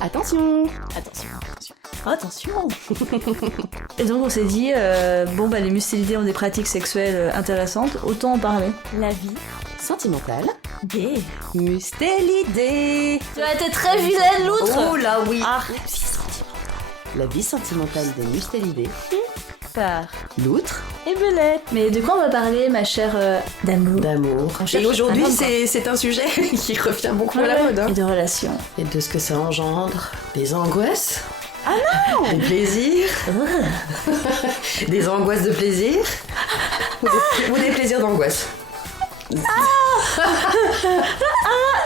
Attention. Et donc on s'est dit, les mustélidés ont des pratiques sexuelles intéressantes, autant en parler. La vie sentimentale Gay. mustélidée. Tu as été très vilaine, l'outre. Oh là oui. Ah. La vie sentimentale des mustélidés. Par L'outre. et Belette. Mais de quoi on va parler, ma chère d'amour? D'amour. On cherche Et aujourd'hui, un homme, c'est un sujet qui revient beaucoup à la mode. Hein. Et de relations. Et de ce que ça engendre. Des angoisses. Ah non. Des plaisirs. Des angoisses de plaisir. Ou des plaisirs d'angoisse.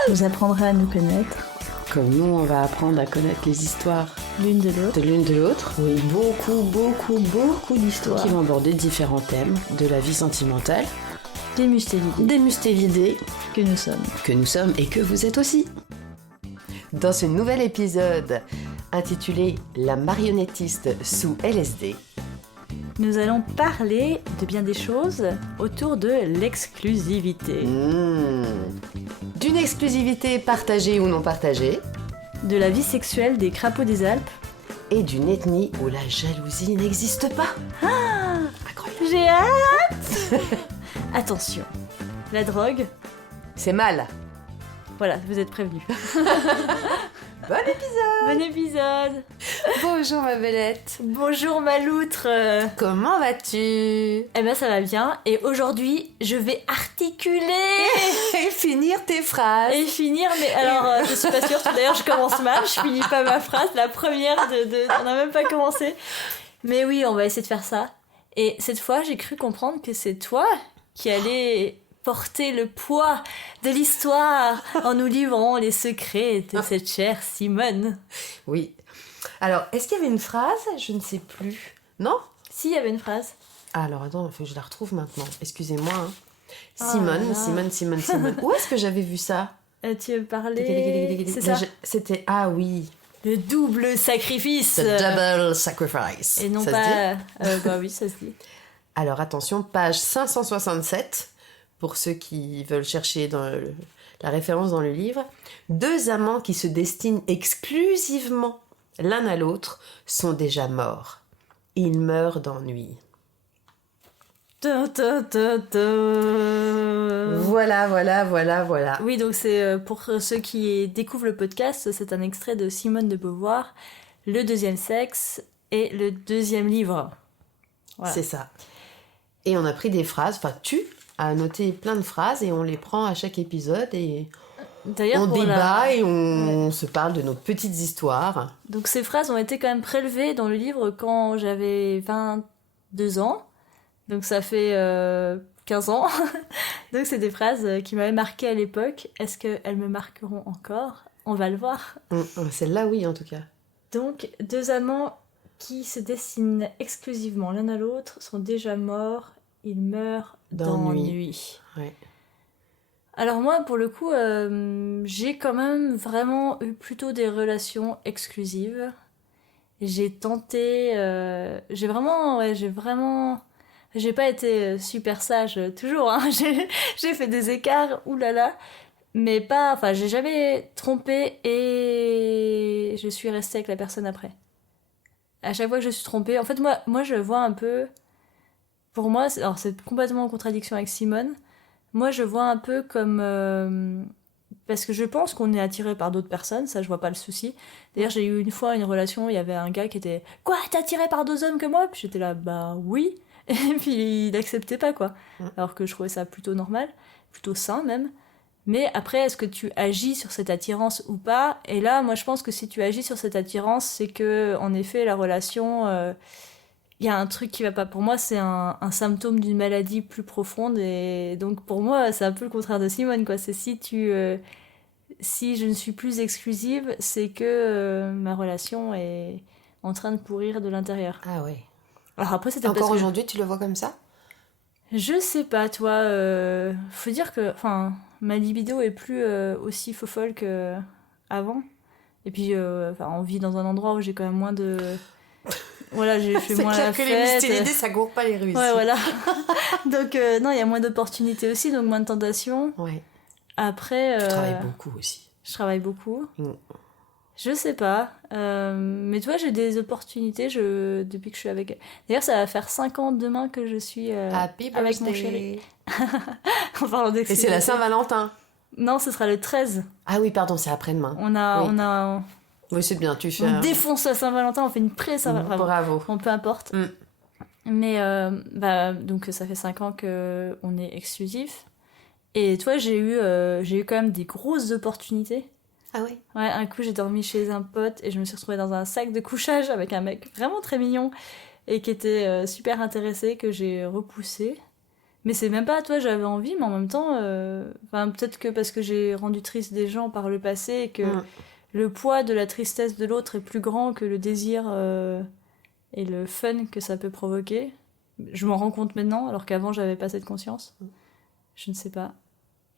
Vous apprendrez à nous connaître. Comme nous, on va apprendre à connaître les histoires L'une de l'autre. de l'une de l'autre. Oui, beaucoup d'histoires qui vont aborder différents thèmes de la vie sentimentale, Des mustélidés. des mustélidés Que nous sommes. que nous sommes et que vous êtes aussi. Dans ce nouvel épisode intitulé La marionnettiste sous LSD, Nous allons parler de bien des choses autour de l'exclusivité. d'une exclusivité partagée ou non partagée, De la vie sexuelle des crapauds des Alpes. et d'une ethnie où la jalousie n'existe pas. Incroyable. J'ai hâte. Attention, la drogue, C'est mal. voilà, vous êtes prévenus. Bon épisode. Bon épisode. Bonjour ma belette. Bonjour ma loutre. Comment vas-tu? Eh ben ça va bien, et aujourd'hui je vais articuler Et finir tes phrases. et finir, mais alors je suis pas sûre, d'ailleurs je commence mal, je finis pas ma phrase, la première on n'a même pas commencé. Mais oui, on va essayer de faire ça. Et cette fois j'ai cru comprendre que c'est toi qui allais porter le poids de l'histoire en nous livrant les secrets de cette chère Simone. Oui. Alors, est-ce qu'il y avait une phrase? Je ne sais plus. Non? Si, il y avait une phrase. Ah, alors attends, il faut que je la retrouve maintenant. Excusez-moi. Hein. Oh Simone, là là. Simone. Où est-ce que j'avais vu ça? Tu veux parler... C'est ça, C'était... Ah oui. le double sacrifice. The double sacrifice. Et non Ça se dit? pas... bah oui, ça se dit. Alors attention, page 567, pour ceux qui veulent chercher la référence dans le livre. Deux amants qui se destinent exclusivement l'un à l'autre sont déjà morts. Ils meurent d'ennui. Ta, ta, ta, ta. Voilà. Oui, donc c'est pour ceux qui découvrent le podcast, c'est un extrait de Simone de Beauvoir, Le deuxième sexe et le deuxième livre. Voilà. C'est ça. Et on a pris des phrases, enfin tu as noté plein de phrases et on les prend à chaque épisode et D'ailleurs, on pour débat et on se parle de nos petites histoires. Donc ces phrases ont été quand même prélevées dans le livre quand j'avais 22 ans. Donc ça fait 15 ans. Donc c'est des phrases qui m'avaient marqué à l'époque. Est-ce qu'elles me marqueront encore? On va le voir. Celle-là, oui, en tout cas. Donc deux amants qui se destinent exclusivement l'un à l'autre sont déjà morts. Ils meurent d'ennui. Ouais. Alors moi, pour le coup, j'ai quand même vraiment eu plutôt des relations exclusives. J'ai tenté... j'ai pas été super sage toujours, hein. J'ai fait des écarts, oulala. Mais pas... Enfin, j'ai jamais trompé et je suis restée avec la personne après. À chaque fois que je suis trompée... En fait, moi je vois un peu... Pour moi, alors c'est complètement en contradiction avec Simone. Moi, je vois un peu comme... parce que je pense qu'on est attiré par d'autres personnes, ça, je vois pas le souci. D'ailleurs, j'ai eu une fois une relation, il y avait un gars qui était « Quoi, t'es attiré par deux hommes que moi ?» Puis j'étais là « Bah oui !» Et puis il acceptait pas, quoi. Alors que je trouvais ça plutôt normal, plutôt sain même. Mais après, est-ce que tu agis sur cette attirance ou pas? Et là, moi, je pense que si tu agis sur cette attirance, c'est que, en effet, la relation... il y a un truc qui va pas. Pour moi, c'est un symptôme d'une maladie plus profonde. Et donc, pour moi, c'est un peu le contraire de Simone, quoi. C'est si je ne suis plus exclusive, c'est que ma relation est en train de pourrir de l'intérieur. Ah ouais. Alors après, c'était Encore parce que... aujourd'hui, tu le vois comme ça? Je sais pas, toi. Faut dire que... Enfin, ma libido est plus aussi fofolle qu'avant. Et puis, on vit dans un endroit où j'ai quand même moins de... Voilà, j'ai fait moins la fête. C'est clair que les mustélidés, ça court pas les rues ici. Ouais, voilà. Donc, non, il y a moins d'opportunités aussi, donc moins de tentations. Ouais. Après... Tu travailles beaucoup aussi. Je travaille beaucoup. Je sais pas. Mais tu vois, j'ai des opportunités depuis que je suis avec elle. D'ailleurs, ça va faire 5 ans demain que je suis Happy avec mon birthday. chéri. En parlant Et c'est la Saint-Valentin. Non, ce sera le 13. Ah oui, pardon, c'est après-demain. On Oui, c'est bien, tu fais. défonce la Saint-Valentin, on fait une pré-Saint-Valentin. Bravo. Bon, peu importe. Mais donc ça fait 5 ans qu'on est exclusif. Et toi, j'ai eu quand même des grosses opportunités. Ah oui. Ouais, un coup, j'ai dormi chez un pote et je me suis retrouvée dans un sac de couchage avec un mec vraiment très mignon et qui était super intéressé, que j'ai repoussé. Mais c'est même pas, toi, j'avais envie, mais en même temps, peut-être que parce que j'ai rendu triste des gens par le passé et que le poids de la tristesse de l'autre est plus grand que le désir et le fun que ça peut provoquer. Je m'en rends compte maintenant, alors qu'avant, j'avais pas cette conscience. Je ne sais pas.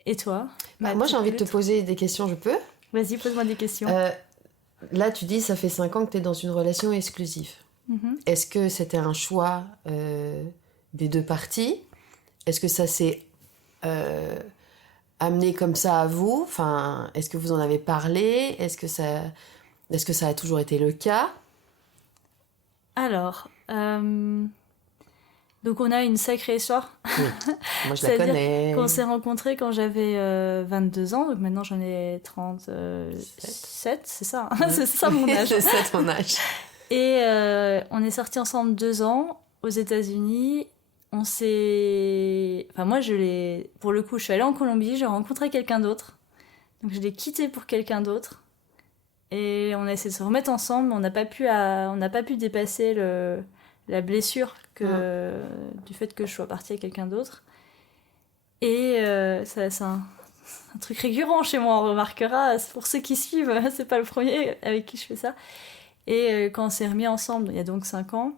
Et toi? Moi, j'ai envie de te poser des questions, je peux? Vas-y, pose-moi des questions. Là, tu dis, ça fait 5 ans que tu es dans une relation exclusive. Est-ce que c'était un choix des deux parties? Est-ce que ça s'est amené comme ça à vous? Enfin, est-ce que vous en avez parlé? Est-ce que ça a toujours été le cas? Alors, donc on a une sacrée histoire. Oui, moi je la connais. Qu'on s'est rencontrés quand j'avais 22 ans, donc maintenant j'en ai 37, c'est ça, hein. C'est ça mon âge. C'est ça ton âge. Et on est sortis ensemble 2 ans aux États-Unis. On s'est... Enfin moi pour le coup je suis allée en Colombie, j'ai rencontré quelqu'un d'autre. Donc je l'ai quitté pour quelqu'un d'autre. Et on a essayé de se remettre ensemble, mais on n'a pas pu dépasser la blessure du fait que je sois partie avec quelqu'un d'autre. Et c'est un truc récurrent chez moi, on remarquera, pour ceux qui suivent, c'est pas le premier avec qui je fais ça. Et quand on s'est remis ensemble, il y a donc 5 ans,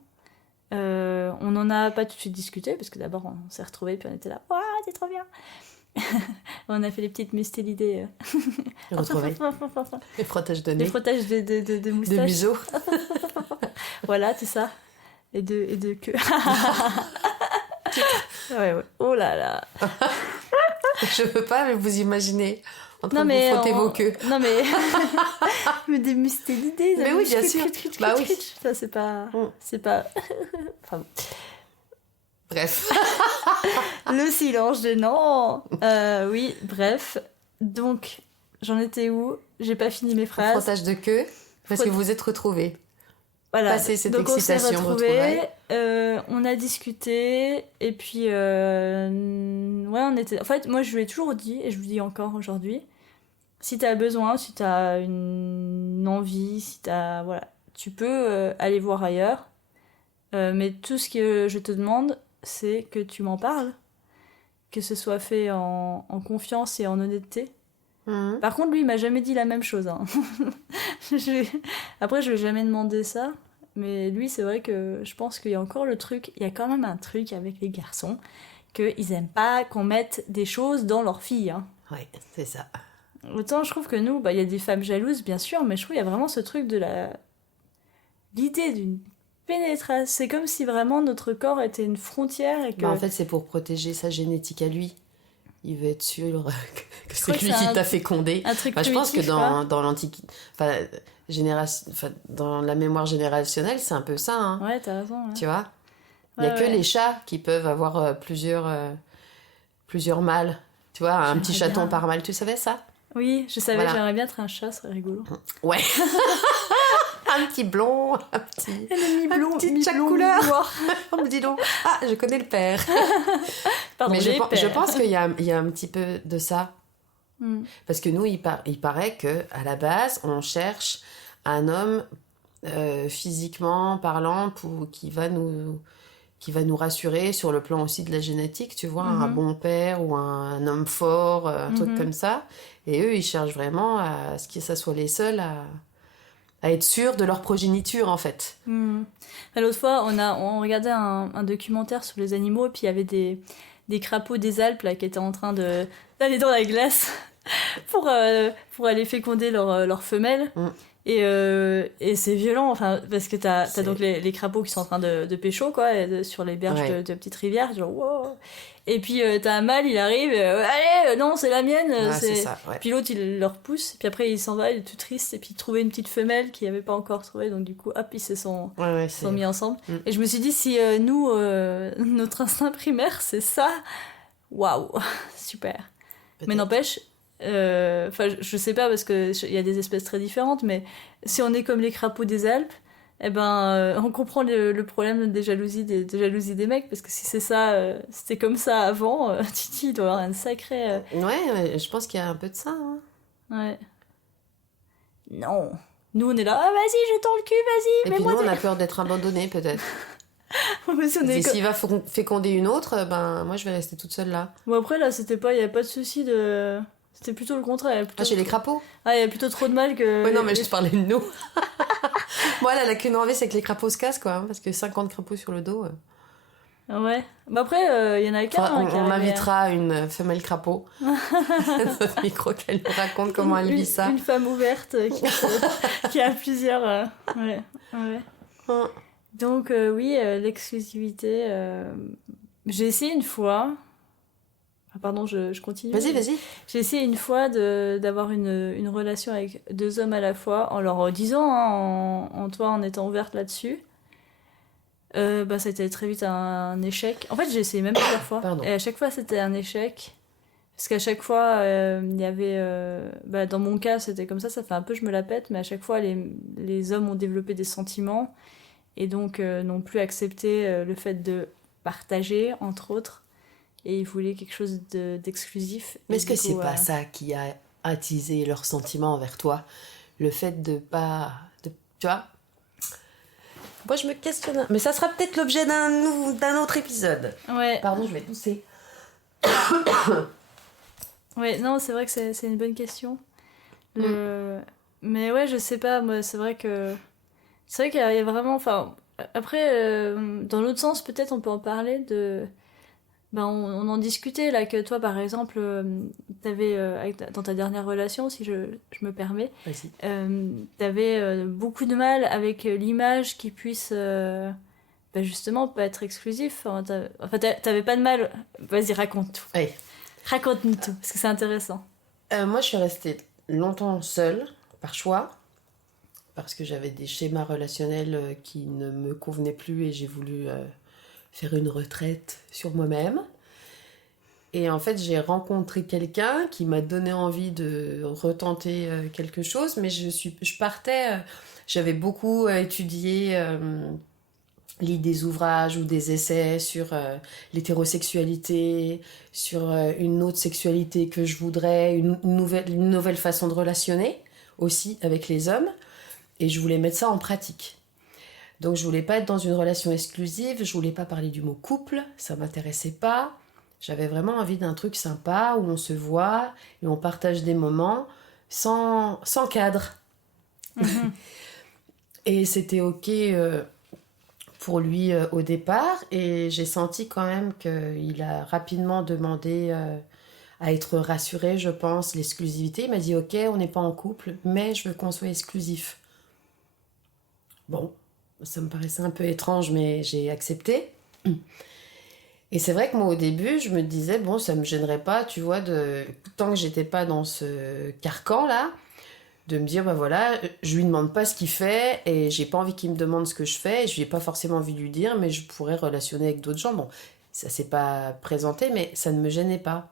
on n'en a pas tout de suite discuté, parce que d'abord on s'est retrouvés, puis on était là, waouh, c'est trop bien. On a fait les petites mustélidées. Retrouver. Les frottages de nez. Les frottages de moustaches. De museau. Voilà, c'est ça. Et de queue. Ouais. Oh là là. Je peux pas vous imaginer en train de vous frotter vos queues. Non mais... mais des mustélidées. Mais oui, bien sûr. Bah oui. Ça, c'est pas... C'est pas... Enfin, bref. Le silence gênant. Oui, bref. Donc, j'en étais où? J'ai pas fini mes phrases. Frottage de queue, parce que vous êtes retrouvés. Voilà. Passer cette donc excitation. On s'est retrouvés, on a discuté, et puis on était... En fait, moi je lui ai toujours dit, et je lui dis encore aujourd'hui, si t'as besoin, si t'as une envie, si t'as... Voilà, tu peux aller voir ailleurs, mais tout ce que je te demande, c'est que tu m'en parles, que ce soit fait en confiance et en honnêteté. Par contre, lui, il m'a jamais dit la même chose. Hein. Après, je lui ai jamais demandé ça. Mais lui, c'est vrai que je pense qu'il y a encore le truc... Il y a quand même un truc avec les garçons, qu'ils aiment pas qu'on mette des choses dans leurs filles. Hein. Oui, c'est ça. Autant, je trouve que nous, il y a des femmes jalouses, bien sûr, mais je trouve qu'il y a vraiment ce truc de l'idée d'une pénétration. C'est comme si vraiment notre corps était une frontière et que... En fait, c'est pour protéger sa génétique à lui. Il veut être sûr que c'est lui qui t'a fécondé. Un truc je pense que dans l'antiquité, dans la mémoire générationnelle, c'est un peu ça. Hein. Ouais, t'as raison. Ouais. Tu vois, il n'y a que les chats qui peuvent avoir plusieurs mâles. Tu vois, un petit chaton par mâle. Tu savais ça? Oui, je savais. Voilà. J'aimerais bien être un chat, ce serait rigolo. Ouais. Un petit blond, un petit chat couleur. Oh, dis donc. Ah, je connais le père. Pardon, mais je pense qu'il y a un petit peu de ça. Parce que nous, il paraît que à la base, on cherche un homme physiquement parlant qui va nous rassurer sur le plan aussi de la génétique, tu vois, un bon père ou un homme fort, un truc comme ça. Et eux, ils cherchent vraiment à ce que ça soit les seuls à être sûrs de leur progéniture, en fait. L'autre fois, on regardait un documentaire sur les animaux, et puis il y avait des crapauds des Alpes là, qui étaient en train d'aller dans la glace pour aller féconder leurs femelles. Et c'est violent, enfin, parce que t'as donc les crapauds qui sont en train de pécho, quoi, sur les berges de petites rivières, genre, wow. Et puis t'as un mâle, il arrive, allez, non, c'est la mienne. C'est ça, Puis l'autre, il leur pousse, puis après, il s'en va, il est tout triste, et puis il trouvait une petite femelle qu'il n'avait pas encore trouvée, donc du coup, hop, ils se sont mis ensemble. Et je me suis dit, si nous, notre instinct primaire, c'est ça, waouh, super. Peut-être. Mais n'empêche, je sais pas parce que il y a des espèces très différentes, mais si on est comme les crapauds des Alpes, eh ben on comprend le problème des jalousies des mecs, parce que si c'est ça, c'était comme ça avant, Titi il doit avoir un sacré. Ouais, je pense qu'il y a un peu de ça. Hein. Ouais. Non. Nous on est là, ah vas-y, je tends le cul, vas-y. Et puis nous on a peur d'être abandonnés peut-être. Et s'il va féconder une autre, ben moi je vais rester toute seule là. Bon après là il y avait pas de souci de. C'était plutôt le contraire. Chez les crapauds. Ah, il y a plutôt trop de mal que... Ouais, non, mais je te parlais de nous. Moi, là, la qu'une envie, c'est que les crapauds se cassent, quoi. Hein, parce que 50 crapauds sur le dos... Ouais. Bah après, il y en a qu'un. On invitera une femelle crapaud notre micro, qu'elle nous raconte comment elle vit ça. Une femme ouverte qui a plusieurs... Ouais. Donc, oui, l'exclusivité... J'ai essayé une fois... Pardon, je continue. Vas-y. J'ai essayé une fois d'avoir une relation avec 2 hommes à la fois, en leur disant, hein, en étant ouverte là-dessus. Ça a été très vite un échec. En fait, j'ai essayé même plusieurs fois. Pardon. Et à chaque fois, c'était un échec. Parce qu'à chaque fois, il y avait... dans mon cas, c'était comme ça fait un peu je me la pète, mais à chaque fois, les hommes ont développé des sentiments et donc n'ont plus accepté le fait de partager, entre autres. Et ils voulaient quelque chose d'exclusif. Mais est-ce que c'est pas ça qui a attisé leurs sentiments envers toi? Le fait de pas... tu vois? Moi, je me questionne. Mais ça sera peut-être l'objet d'un autre épisode. Ouais. Pardon, je vais tousser. Ouais, non, c'est vrai que c'est une bonne question. Mais ouais, je sais pas, moi, c'est vrai qu'il y a vraiment... Enfin, après, dans l'autre sens, peut-être on peut en parler de... on en discutait là, que toi par exemple t'avais dans ta dernière relation, si je me permets, t'avais beaucoup de mal avec l'image qui puisse justement pas être exclusif. T'avais pas de mal. Vas-y, raconte tout. Oui. Raconte-nous tout, parce que c'est intéressant. Moi je suis restée longtemps seule par choix, parce que j'avais des schémas relationnels qui ne me convenaient plus et j'ai voulu faire une retraite sur moi-même. Et en fait, j'ai rencontré quelqu'un qui m'a donné envie de retenter quelque chose, mais je partais... j'avais beaucoup étudié, lu des ouvrages ou des essais sur l'hétérosexualité, sur une autre sexualité que je voudrais, une nouvelle façon de relationner aussi avec les hommes. Et je voulais mettre ça en pratique. Donc je voulais pas être dans une relation exclusive, je voulais pas parler du mot couple, ça m'intéressait pas. J'avais vraiment envie d'un truc sympa où on se voit et on partage des moments sans cadre. Mm-hmm. Et c'était ok pour lui au départ, et j'ai senti quand même qu'il a rapidement demandé à être rassuré, je pense, l'exclusivité. Il m'a dit ok, on n'est pas en couple, mais je veux qu'on soit exclusif. Bon. Ça me paraissait un peu étrange, mais j'ai accepté. Et c'est vrai que moi, au début, je me disais, bon, ça me gênerait pas, tu vois, tant que j'étais pas dans ce carcan-là, de me dire, bah voilà, je lui demande pas ce qu'il fait, et j'ai pas envie qu'il me demande ce que je fais, et je n'ai pas forcément envie de lui dire, mais je pourrais relationner avec d'autres gens. Bon, ça s'est pas présenté, mais ça ne me gênait pas.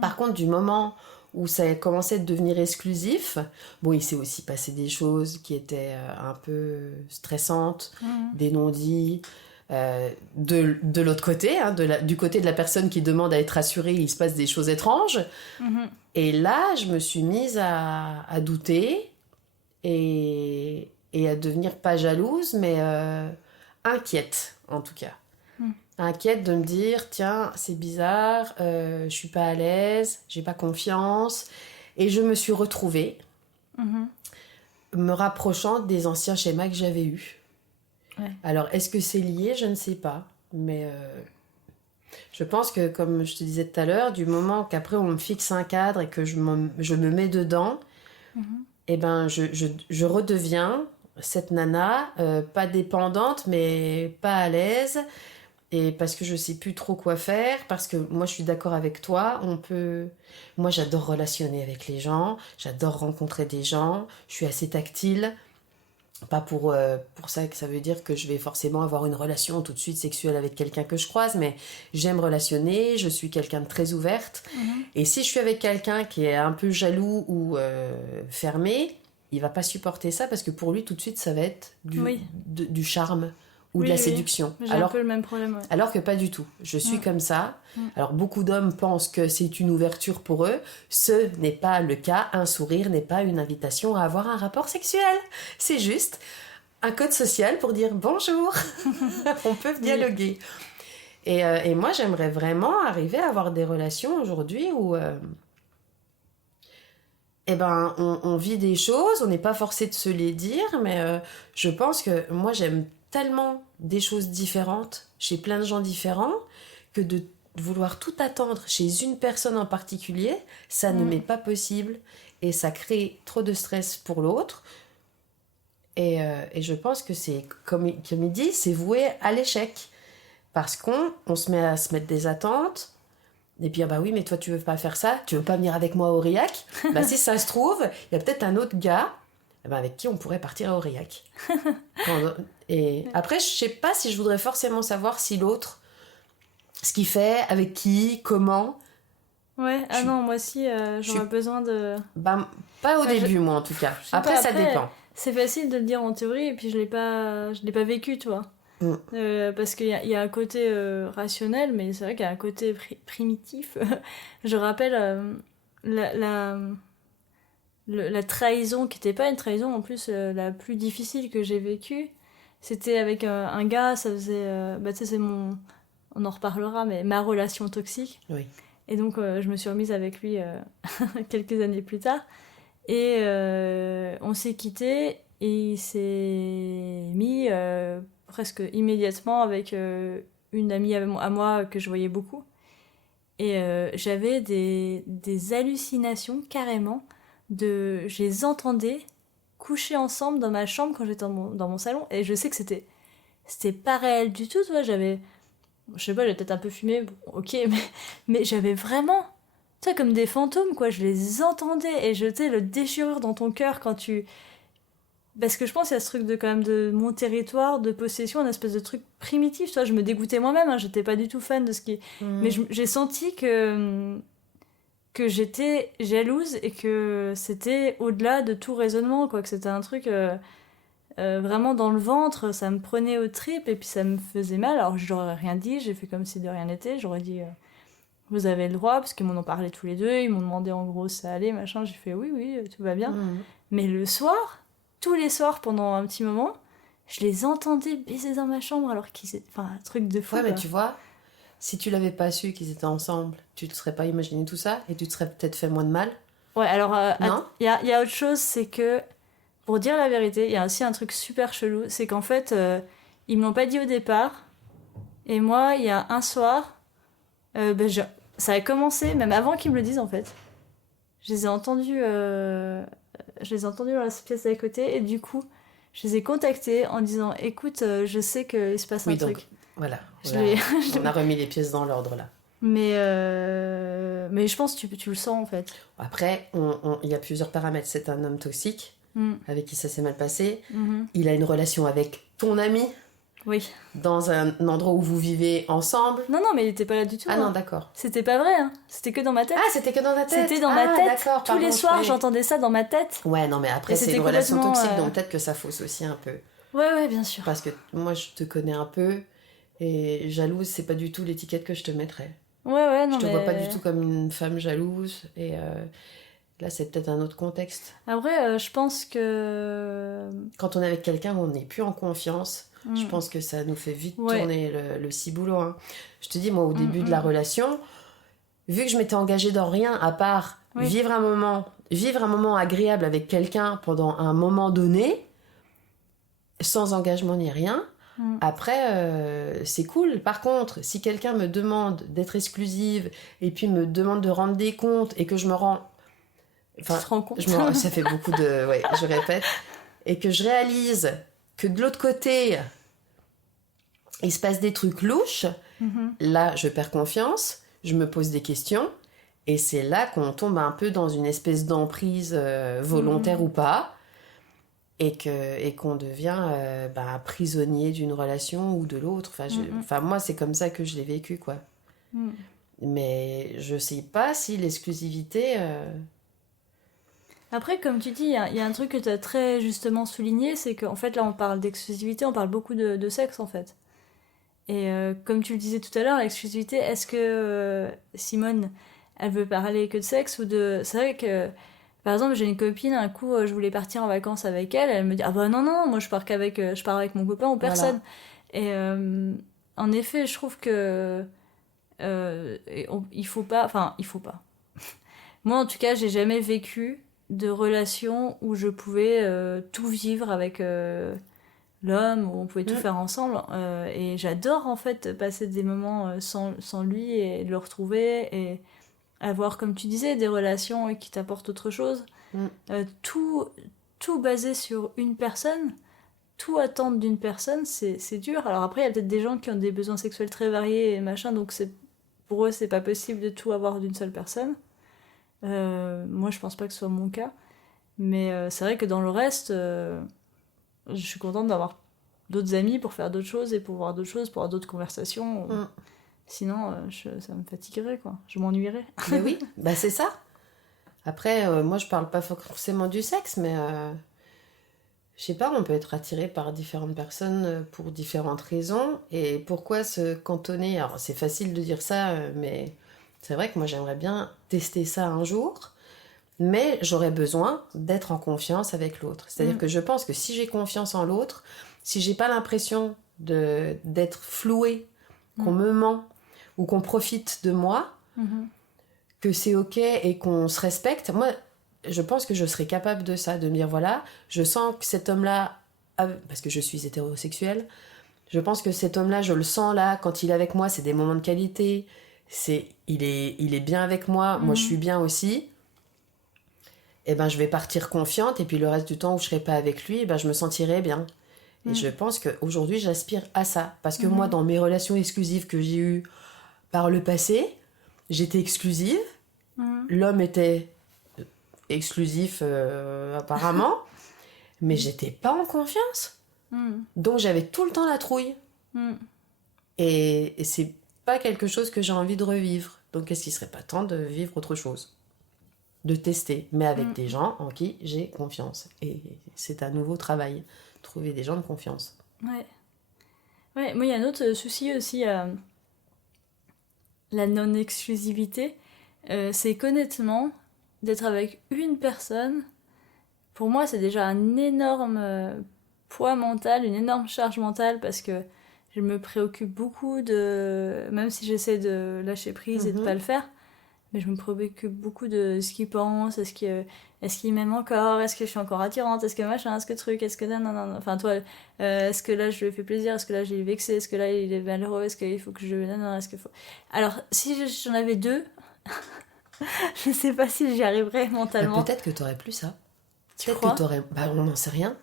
Par contre, du moment où ça a commencé à devenir exclusif, bon, il s'est aussi passé des choses qui étaient un peu stressantes, des non-dits, de l'autre côté, hein, du côté de la personne qui demande à être rassurée, il se passe des choses étranges. Et là, je me suis mise à douter et à devenir pas jalouse, mais inquiète, en tout cas. Inquiète de me dire, tiens, c'est bizarre, je suis pas à l'aise, j'ai pas confiance. Et je me suis retrouvée me rapprochant des anciens schémas que j'avais eus. Ouais. Alors, est-ce que c'est lié? Je ne sais pas. Mais je pense que, comme je te disais tout à l'heure, du moment qu'après on me fixe un cadre et que je me mets dedans, et ben je redeviens cette nana, pas dépendante, mais pas à l'aise, et parce que je sais plus trop quoi faire, parce que moi je suis d'accord avec toi, moi j'adore relationner avec les gens, j'adore rencontrer des gens, je suis assez tactile. Pas pour ça que ça veut dire que je vais forcément avoir une relation tout de suite sexuelle avec quelqu'un que je croise, mais j'aime relationner, je suis quelqu'un de très ouverte. Et si je suis avec quelqu'un qui est un peu jaloux ou fermé, il va pas supporter ça parce que pour lui, tout de suite, ça va être du charme ou de la séduction. J'ai un peu le même problème. Ouais. Alors que pas du tout. Je suis comme ça. Alors beaucoup d'hommes pensent que c'est une ouverture pour eux. Ce n'est pas le cas. Un sourire n'est pas une invitation à avoir un rapport sexuel. C'est juste un code social pour dire bonjour. On peut dialoguer. Et moi, j'aimerais vraiment arriver à avoir des relations aujourd'hui où on vit des choses, on n'est pas forcé de se les dire, mais je pense que moi, j'aime tellement des choses différentes chez plein de gens différents que de vouloir tout attendre chez une personne en particulier, ça ne m'est pas possible et ça crée trop de stress pour l'autre. Et je pense que c'est, comme il dit, c'est voué à l'échec. Parce qu'on se met à se mettre des attentes. Et puis, oui, mais toi, tu veux pas faire ça? Tu veux pas venir avec moi à Aurillac? Si ça se trouve, il y a peut-être un autre gars avec qui on pourrait partir à Aurillac. Et après, je sais pas si je voudrais forcément savoir si l'autre, ce qu'il fait, avec qui, comment. Ouais, non, moi aussi, j'aurais besoin de... Pas au début, moi, en tout cas. Après, ça dépend. C'est facile de le dire en théorie, et puis je l'ai pas vécu, tu vois. Parce qu'il y a un côté rationnel, mais c'est vrai qu'il y a un côté primitif. Je rappelle la trahison, qui n'était pas une trahison, en plus, la plus difficile que j'ai vécue. C'était avec un gars, ça faisait... tu sais, c'est mon... On en reparlera, mais ma relation toxique. Oui. Et donc, je me suis remise avec lui quelques années plus tard. Et on s'est quittés, et il s'est mis presque immédiatement avec une amie à moi que je voyais beaucoup. Et j'avais des hallucinations, carrément. Je les entendais coucher ensemble dans ma chambre quand j'étais dans mon salon. Et je sais que c'était pas réel du tout, tu vois. Je sais pas, j'ai peut-être un peu fumé, bon, ok, mais j'avais vraiment, tu sais, comme des fantômes, quoi. Je les entendais, et je sais, le déchirure dans ton cœur quand tu... Parce que je pense qu'il y a ce truc quand même de mon territoire, de possession, un espèce de truc primitif, tu vois. Je me dégoûtais moi-même, hein, j'étais pas du tout fan de ce qui... Mais j'ai senti que j'étais jalouse, et que c'était au-delà de tout raisonnement, quoi. Que c'était un truc... vraiment dans le ventre, ça me prenait aux tripes, et puis ça me faisait mal. Alors j'aurais rien dit, j'ai fait comme si de rien n'était, j'aurais dit vous avez le droit, parce qu'ils m'en ont parlé tous les deux, ils m'ont demandé en gros si ça allait, machin, j'ai fait oui, tout va bien. Mais le soir, tous les soirs pendant un petit moment, je les entendais baiser dans ma chambre, alors qu'ils étaient... Enfin, un truc de fou. Ouais, mais tu vois, si tu l'avais pas su qu'ils étaient ensemble, tu te serais pas imaginé tout ça, et tu te serais peut-être fait moins de mal. Ouais, alors non, il y a autre chose, c'est que pour dire la vérité, il y a aussi un truc super chelou, c'est qu'en fait, ils me l'ont pas dit au départ, et moi, il y a un soir, ça a commencé, même avant qu'ils me le disent, en fait. Je les ai entendus dans la pièce d'à côté, et du coup, je les ai contactés en disant, écoute, je sais qu'il se passe un truc. Voilà. On a remis les pièces dans l'ordre, là. Mais je pense que tu le sens, en fait. Après, il y a plusieurs paramètres. C'est un homme toxique, avec qui ça s'est mal passé. Il a une relation avec ton ami. Oui. Dans un endroit où vous vivez ensemble. Non, mais il était pas là du tout. Ah non, d'accord. C'était pas vrai, hein. C'était que dans ma tête. Ah, c'était que dans ta tête. C'était dans ma tête. D'accord, tous les soirs, j'entendais ça dans ma tête. Ouais, non, mais après, c'est une relation toxique, donc peut-être que ça fausse aussi un peu. Ouais, bien sûr. Parce que moi, je te connais un peu, et jalouse, c'est pas du tout l'étiquette que je te mettrais. Ouais, non, je te vois pas du tout comme une femme jalouse, et là, c'est peut-être un autre contexte. Après, je pense que... Quand on est avec quelqu'un, on n'est plus en confiance. Je pense que ça nous fait vite tourner le ciboulot. Hein. Je te dis, moi, au début de la relation, vu que je m'étais engagée dans rien, à part vivre un moment agréable avec quelqu'un pendant un moment donné, sans engagement ni rien, après, c'est cool. Par contre, si quelqu'un me demande d'être exclusive, et puis me demande de rendre des comptes, et que je me rends Enfin, tu te rends compte? ça fait beaucoup de... Ouais, je répète. Et que je réalise que de l'autre côté, il se passe des trucs louches. Là, je perds confiance, je me pose des questions. Et c'est là qu'on tombe un peu dans une espèce d'emprise volontaire ou pas. Et qu'on devient prisonnier d'une relation ou de l'autre. Enfin, moi, c'est comme ça que je l'ai vécu, quoi. Mais je sais pas si l'exclusivité... Après, comme tu dis, il y a un truc que tu as très justement souligné, c'est qu'en fait, là, on parle d'exclusivité, on parle beaucoup de sexe, en fait. Et comme tu le disais tout à l'heure, l'exclusivité, est-ce que Simone, elle veut parler que de sexe ou de... C'est vrai que, par exemple, j'ai une copine, un coup, je voulais partir en vacances avec elle, elle me dit, ah bah non, moi je pars avec mon copain ou personne. Voilà. Et en effet, je trouve que il faut pas... Enfin, il faut pas. Moi, en tout cas, j'ai jamais vécu de relation où je pouvais tout vivre avec l'homme, où on pouvait tout faire ensemble. Et j'adore, en fait, passer des moments sans lui et le retrouver et avoir, comme tu disais, des relations qui t'apportent autre chose. Tout basé sur une personne, tout attendre d'une personne, c'est dur. Alors après, il y a peut-être des gens qui ont des besoins sexuels très variés et machin, donc pour eux, c'est pas possible de tout avoir d'une seule personne. Moi, je pense pas que ce soit mon cas. Mais c'est vrai que dans le reste, je suis contente d'avoir d'autres amis pour faire d'autres choses et pour voir d'autres choses, pour avoir d'autres conversations. Sinon, ça me fatiguerait, quoi. Je m'ennuierais. Mais oui, c'est ça. Après, moi, je parle pas forcément du sexe, mais je sais pas, on peut être attiré par différentes personnes pour différentes raisons. Et pourquoi se cantonner? Alors, c'est facile de dire ça, mais c'est vrai que moi, j'aimerais bien tester ça un jour. Mais j'aurais besoin d'être en confiance avec l'autre. C'est-à-dire que je pense que si j'ai confiance en l'autre, si j'ai pas l'impression d'être flouée, qu'on me ment ou qu'on profite de moi, que c'est ok et qu'on se respecte, moi, je pense que je serais capable de ça, de me dire voilà, je sens que cet homme-là, parce que je suis hétérosexuelle, je pense que cet homme-là, je le sens là, quand il est avec moi, c'est des moments de qualité, il est bien avec moi, moi je suis bien aussi. Et je vais partir confiante, et puis le reste du temps où je serai pas avec lui, je me sentirai bien. Et je pense qu'aujourd'hui, j'aspire à ça. Parce que moi, dans mes relations exclusives que j'ai eues par le passé, j'étais exclusive. L'homme était exclusif, apparemment. Mais j'étais pas en confiance. Donc, j'avais tout le temps la trouille. Et c'est pas quelque chose que j'ai envie de revivre. Donc, est-ce qu'il serait pas temps de vivre autre chose ? De tester, mais avec des gens en qui j'ai confiance. Et c'est un nouveau travail, trouver des gens de confiance. Ouais, moi il y a un autre souci aussi, la non-exclusivité, c'est qu'honnêtement, d'être avec une personne, pour moi c'est déjà un énorme poids mental, une énorme charge mentale, parce que je me préoccupe beaucoup même si j'essaie de lâcher prise et de pas le faire, mais je me préoccupe beaucoup de ce qu'il pense, est-ce qu'il m'aime encore, est-ce que je suis encore attirante, est-ce que machin, est-ce que truc, est-ce que non, enfin toi, est-ce que là je lui fais plaisir, est-ce que là je l'ai vexé, est-ce que là il est malheureux, est-ce qu'il faut que je... Non, est-ce qu'il faut... Alors, si j'en avais deux, je sais pas si j'y arriverais mentalement. Peut-être que t'aurais plus ça. Tu crois ? Que t'aurais... on n'en sait rien.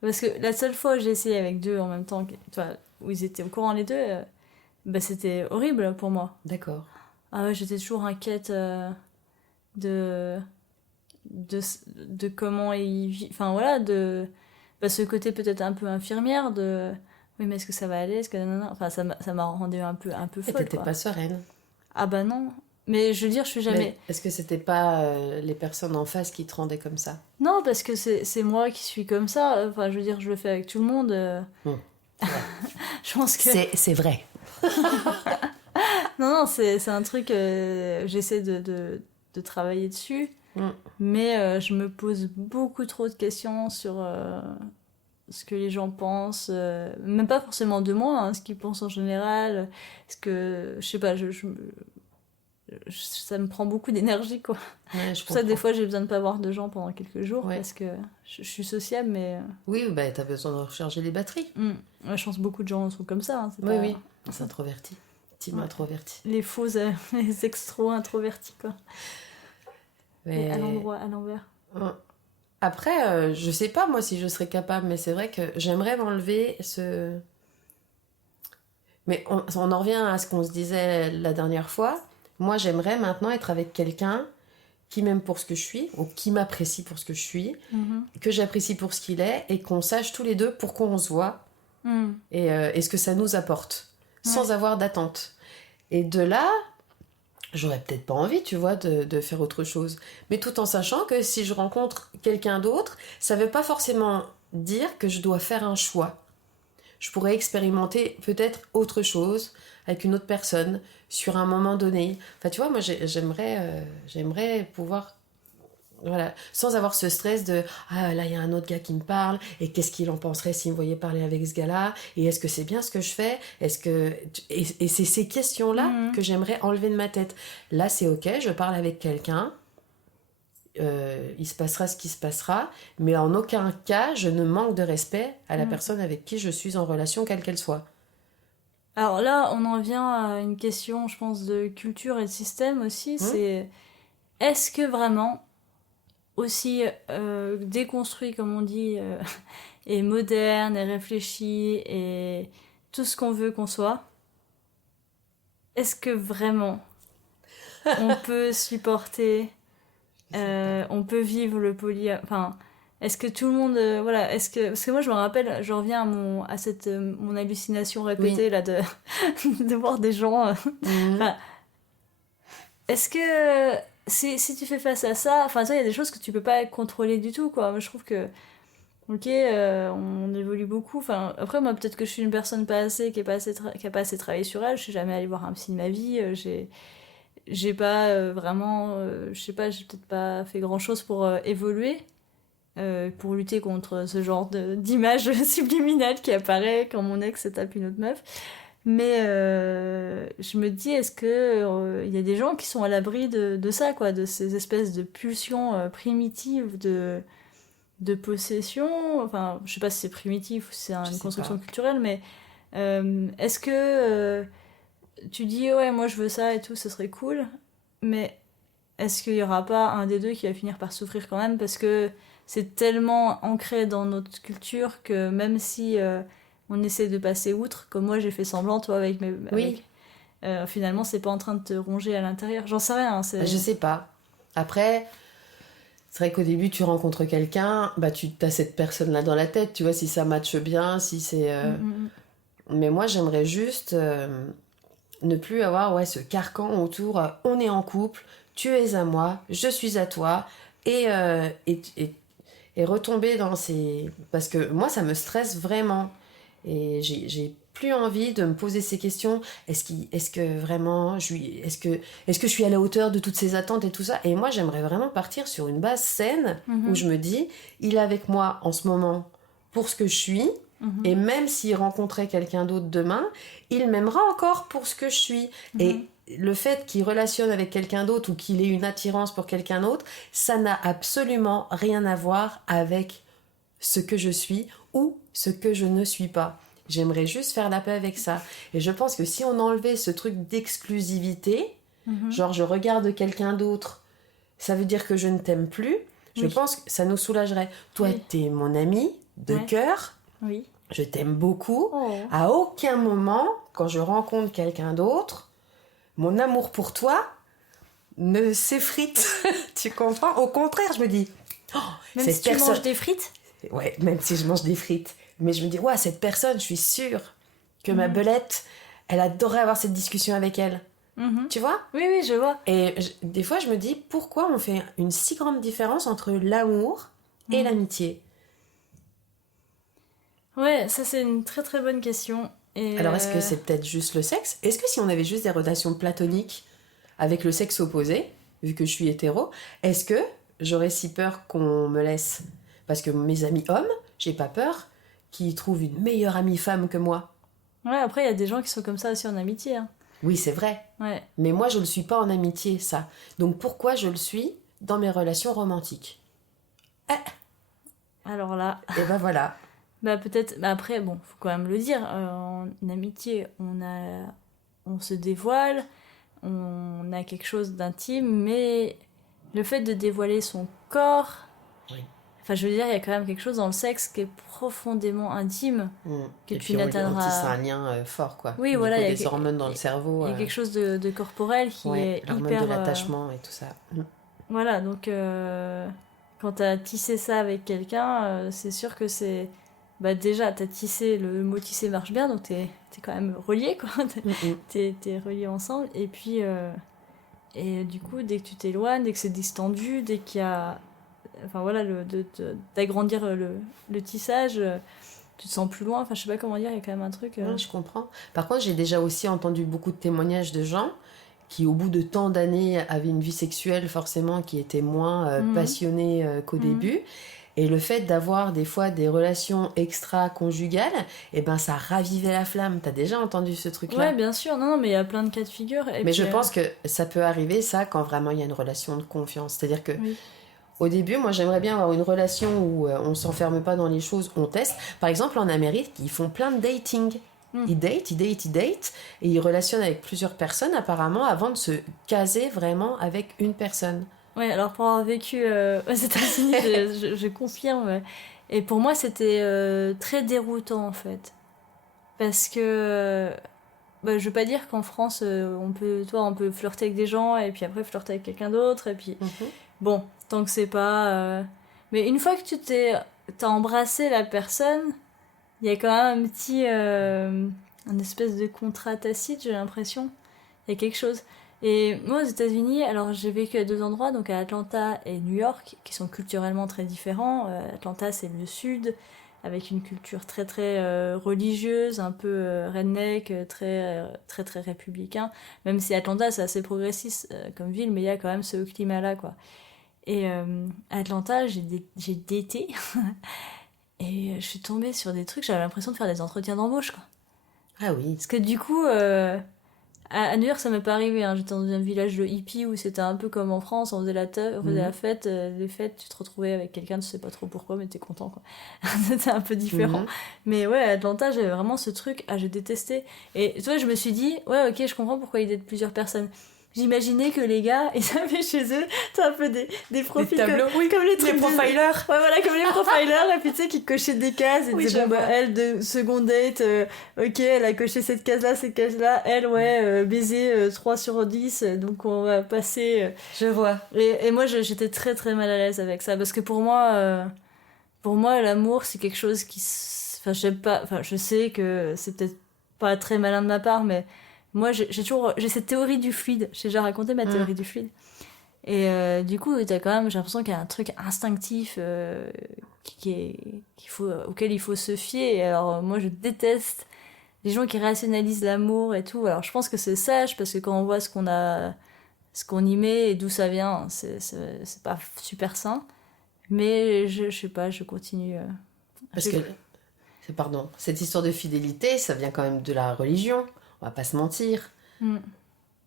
Parce que la seule fois où j'ai essayé avec deux en même temps, où ils étaient au courant les deux, c'était horrible pour moi. D'accord. Ah ouais, j'étais toujours inquiète de comment il vit. Enfin voilà, ce côté peut-être un peu infirmière de oui, mais est-ce que ça va aller, est-ce que non. Enfin ça m'a rendu un peu folle. Et t'étais pas sereine. Ah bah non. Mais je veux dire, je suis jamais... Mais est-ce que c'était pas les personnes en face qui te rendaient comme ça ? Non, parce que c'est moi qui suis comme ça. Enfin, je veux dire, je le fais avec tout le monde. Je pense que... C'est vrai. Non, c'est un truc... j'essaie de travailler dessus. Mais je me pose beaucoup trop de questions sur ce que les gens pensent. Même pas forcément de moi, hein, ce qu'ils pensent en général. Parce que, je sais pas, ça me prend beaucoup d'énergie, quoi. Ouais, c'est pour ça que des fois j'ai besoin de pas voir de gens pendant quelques jours, parce que je suis sociable, mais... Oui, t'as besoin de recharger les batteries. Je pense que beaucoup de gens sont comme ça. Hein, oui. C'est introverti. Team introverti. Les faux, les extro introvertis, quoi. Et à l'endroit, à l'envers. Après, je sais pas moi si je serais capable, mais c'est vrai que j'aimerais m'enlever ce... Mais on en revient à ce qu'on se disait la dernière fois. Moi, j'aimerais maintenant être avec quelqu'un qui m'aime pour ce que je suis, ou qui m'apprécie pour ce que je suis, que j'apprécie pour ce qu'il est, et qu'on sache tous les deux pourquoi on se voit, et ce que ça nous apporte, sans avoir d'attente. Et de là, j'aurais peut-être pas envie, tu vois, de faire autre chose. Mais tout en sachant que si je rencontre quelqu'un d'autre, ça veut pas forcément dire que je dois faire un choix. Je pourrais expérimenter peut-être autre chose avec une autre personne sur un moment donné. Enfin, tu vois, moi, j'aimerais pouvoir, voilà, sans avoir ce stress de ah là il y a un autre gars qui me parle et qu'est-ce qu'il en penserait s'il me voyait parler avec ce gars-là, et est-ce que c'est bien ce que je fais, est-ce que et c'est ces questions-là que j'aimerais enlever de ma tête. Là, c'est ok, je parle avec quelqu'un. Il se passera ce qui se passera, mais en aucun cas je ne manque de respect à la personne avec qui je suis en relation, quelle qu'elle soit. Alors là, on en vient à une question, je pense, de culture et de système aussi. C'est est-ce que vraiment, aussi déconstruit, comme on dit, et moderne, et réfléchi, et tout ce qu'on veut qu'on soit, est-ce que vraiment on peut supporter, on peut vivre le enfin, est-ce que tout le monde, voilà, est-ce que, parce que moi je me rappelle, je reviens à cette mon hallucination répétée là de de voir des gens, enfin, est-ce que si tu fais face à ça, enfin toi il y a des choses que tu peux pas contrôler du tout, quoi. Moi, je trouve que ok, on évolue beaucoup. Enfin, après, moi, peut-être que je suis une personne pas assez, qui a pas assez travaillé sur elle. Je suis jamais allée voir un psy de ma vie. J'ai pas vraiment, je sais pas, j'ai peut-être pas fait grand-chose pour évoluer, pour lutter contre ce genre d'image subliminale qui apparaît quand mon ex se tape une autre meuf. Mais je me dis, est-ce que il y a des gens qui sont à l'abri de ça, quoi, de ces espèces de pulsions primitives de possession, enfin, je sais pas si c'est primitif ou si c'est une construction culturelle, mais est-ce que tu dis ouais, moi je veux ça et tout, ce serait cool, mais est-ce qu'il y aura pas un des deux qui va finir par souffrir quand même, parce que c'est tellement ancré dans notre culture que même si on essaie de passer outre, comme moi j'ai fait semblant, toi avec mes, Oui. finalement c'est pas en train de te ronger à l'intérieur, j'en sais rien. Je sais pas. Après, c'est vrai qu'au début, tu rencontres quelqu'un, bah tu as cette personne-là dans la tête, tu vois, si ça matche bien, si c'est... Mais moi, j'aimerais juste ne plus avoir ce carcan autour, on est en couple, tu es à moi, je suis à toi, et retomber dans ces... Parce que moi, ça me stresse vraiment. Et j'ai plus envie de me poser ces questions. Est-ce que vraiment, est-ce que je suis à la hauteur de toutes ces attentes et tout ça? Et moi, j'aimerais vraiment partir sur une base saine où je me dis, il est avec moi en ce moment pour ce que je suis. Et même s'il rencontrait quelqu'un d'autre demain, il m'aimera encore pour ce que je suis. Et le fait qu'il relationne avec quelqu'un d'autre ou qu'il ait une attirance pour quelqu'un d'autre, ça n'a absolument rien à voir avec ce que je suis ou ce que je ne suis pas. J'aimerais juste faire la paix avec ça. Et je pense que si on enlevait ce truc d'exclusivité, genre je regarde quelqu'un d'autre, ça veut dire que je ne t'aime plus, je pense que ça nous soulagerait. Toi, t'es mon ami de cœur, je t'aime beaucoup. À aucun moment, quand je rencontre quelqu'un d'autre, mon amour pour toi ne s'effrite. Tu comprends? Au contraire, je me dis... même si tu manges des frites? Ouais, même si je mange des frites. Mais je me dis, ouais, cette personne, je suis sûre que ma belette, elle adorerait avoir cette discussion avec elle. Tu vois? Oui, oui, je vois. Et des fois, je me dis, pourquoi on fait une si grande différence entre l'amour et l'amitié? Ouais, ça c'est une très très bonne question. Et alors, est-ce que c'est peut-être juste le sexe? Est-ce que si on avait juste des relations platoniques avec le sexe opposé, vu que je suis hétéro, est-ce que j'aurais si peur qu'on me laisse? Parce que mes amis hommes, j'ai pas peur qu'ils trouvent une meilleure amie femme que moi. Ouais, après, il y a des gens qui sont comme ça aussi en amitié. Hein. Oui, c'est vrai. Ouais. Mais moi, je le suis pas en amitié, ça. Donc pourquoi je le suis dans mes relations romantiques? Alors là... Et ben voilà. Bah peut-être... Bah après, bon, faut quand même le dire. En amitié, on se dévoile, on a quelque chose d'intime, mais le fait de dévoiler son corps. Oui. Enfin, je veux dire, il y a quand même quelque chose dans le sexe qui est profondément intime que Et tu puis on n'atteindras. tisse un lien fort, quoi. Oui, Au voilà, niveau des hormones dans le cerveau. Il y a quelque chose de corporel qui est l'hormone hyper. de l'attachement et tout ça. Voilà, donc quand t'as tissé ça avec quelqu'un, c'est sûr que c'est. Bah, déjà, t'as tissé, le mot tisser marche bien, donc t'es quand même relié, quoi. T'es relié ensemble. Et puis. Et du coup, dès que tu t'éloignes, dès que c'est distendu, dès qu'il y a. Enfin voilà, d'agrandir le tissage, tu te sens plus loin. Enfin, je sais pas comment dire, il y a quand même un truc. Ouais, je comprends. Par contre, j'ai déjà aussi entendu beaucoup de témoignages de gens qui, au bout de tant d'années, avaient une vie sexuelle forcément qui était moins passionnée qu'au début. Et le fait d'avoir des fois des relations extra-conjugales, eh ben, ça ravivait la flamme. T'as déjà entendu ce truc-là? Ouais, bien sûr. Non, mais il y a plein de cas de figure. Et Mais puis, je pense que ça peut arriver, ça, quand vraiment il y a une relation de confiance. C'est-à-dire que oui. au début, moi, j'aimerais bien avoir une relation où on s'enferme pas dans les choses, on teste. Par exemple, en Amérique, ils font plein de dating. Ils datent, et ils relationnent avec plusieurs personnes, apparemment, avant de se caser vraiment avec une personne. Ouais, alors pour avoir vécu aux États-Unis, je confirme. Et pour moi, c'était très déroutant, en fait. Parce que... bah, je veux pas dire qu'en France, on peut flirter avec des gens, et puis après flirter avec quelqu'un d'autre, et puis... Bon, tant que c'est pas... Mais une fois que t'as embrassé la personne, il y a quand même un petit... un espèce de contrat tacite, j'ai l'impression. Il y a quelque chose. Et moi, aux États-Unis, alors j'ai vécu à 2 endroits, donc à Atlanta et New York, qui sont culturellement très différents. Atlanta, c'est le sud, avec une culture très très religieuse, un peu redneck, très très républicain. Même si Atlanta, c'est assez progressiste comme ville, mais il y a quand même ce climat-là, quoi. Et à Atlanta, j'ai daté, et je suis tombée sur des trucs, j'avais l'impression de faire des entretiens d'embauche, quoi. Ah oui. Parce que du coup... à New York, ça m'est pas arrivé. Hein. J'étais dans un village de hippies où c'était un peu comme en France, on faisait on faisait la fête. Les fêtes, tu te retrouvais avec quelqu'un, tu sais pas trop pourquoi, mais t'es content, quoi. C'était un peu différent. Mais ouais, à Atlanta, j'avais vraiment ce truc, j'ai détesté. Et tu vois, je me suis dit, ouais, ok, je comprends pourquoi ils datent plusieurs personnes. J'imaginais que les gars, ils avaient chez eux, un peu des profils comme les trucs profilers. Ouais, voilà, comme les profilers, et puis tu sais, qui cochaient des cases, et disaient, bon, bah, elle, de second date, ok, elle a coché cette case-là, elle, ouais, baiser 3 sur 10, donc on va passer... Je vois. Et moi, j'étais très très mal à l'aise avec ça, parce que pour moi, l'amour, c'est quelque chose qui... Enfin, j'aime pas... Enfin, je sais que c'est peut-être pas très malin de ma part, mais... Moi, j'ai cette théorie du fluide. J'ai déjà raconté ma théorie du fluide. Et du coup, t'as quand même, j'ai l'impression qu'il y a un truc instinctif auquel il faut se fier. Et alors, moi, je déteste les gens qui rationalisent l'amour et tout. Alors, je pense que c'est sage parce que quand on voit ce qu'on y met et d'où ça vient, c'est pas super sain. Mais je sais pas, je continue. Parce que, cette histoire de fidélité, ça vient quand même de la religion. On va pas se mentir.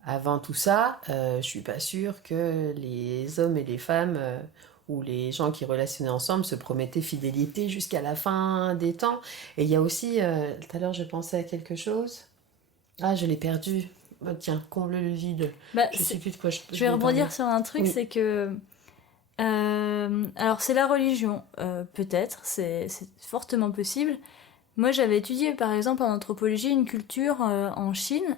Avant tout ça, je suis pas sûre que les hommes et les femmes ou les gens qui relationnaient ensemble se promettaient fidélité jusqu'à la fin des temps. Et il y a aussi, tout à l'heure je pensais à quelque chose. Ah, je l'ai perdu. Oh, tiens, comble le vide. Je sais plus de quoi je vais rebondir sur un truc, c'est que... alors c'est la religion, peut-être, c'est fortement possible. Moi, j'avais étudié, par exemple, en anthropologie, une culture en Chine,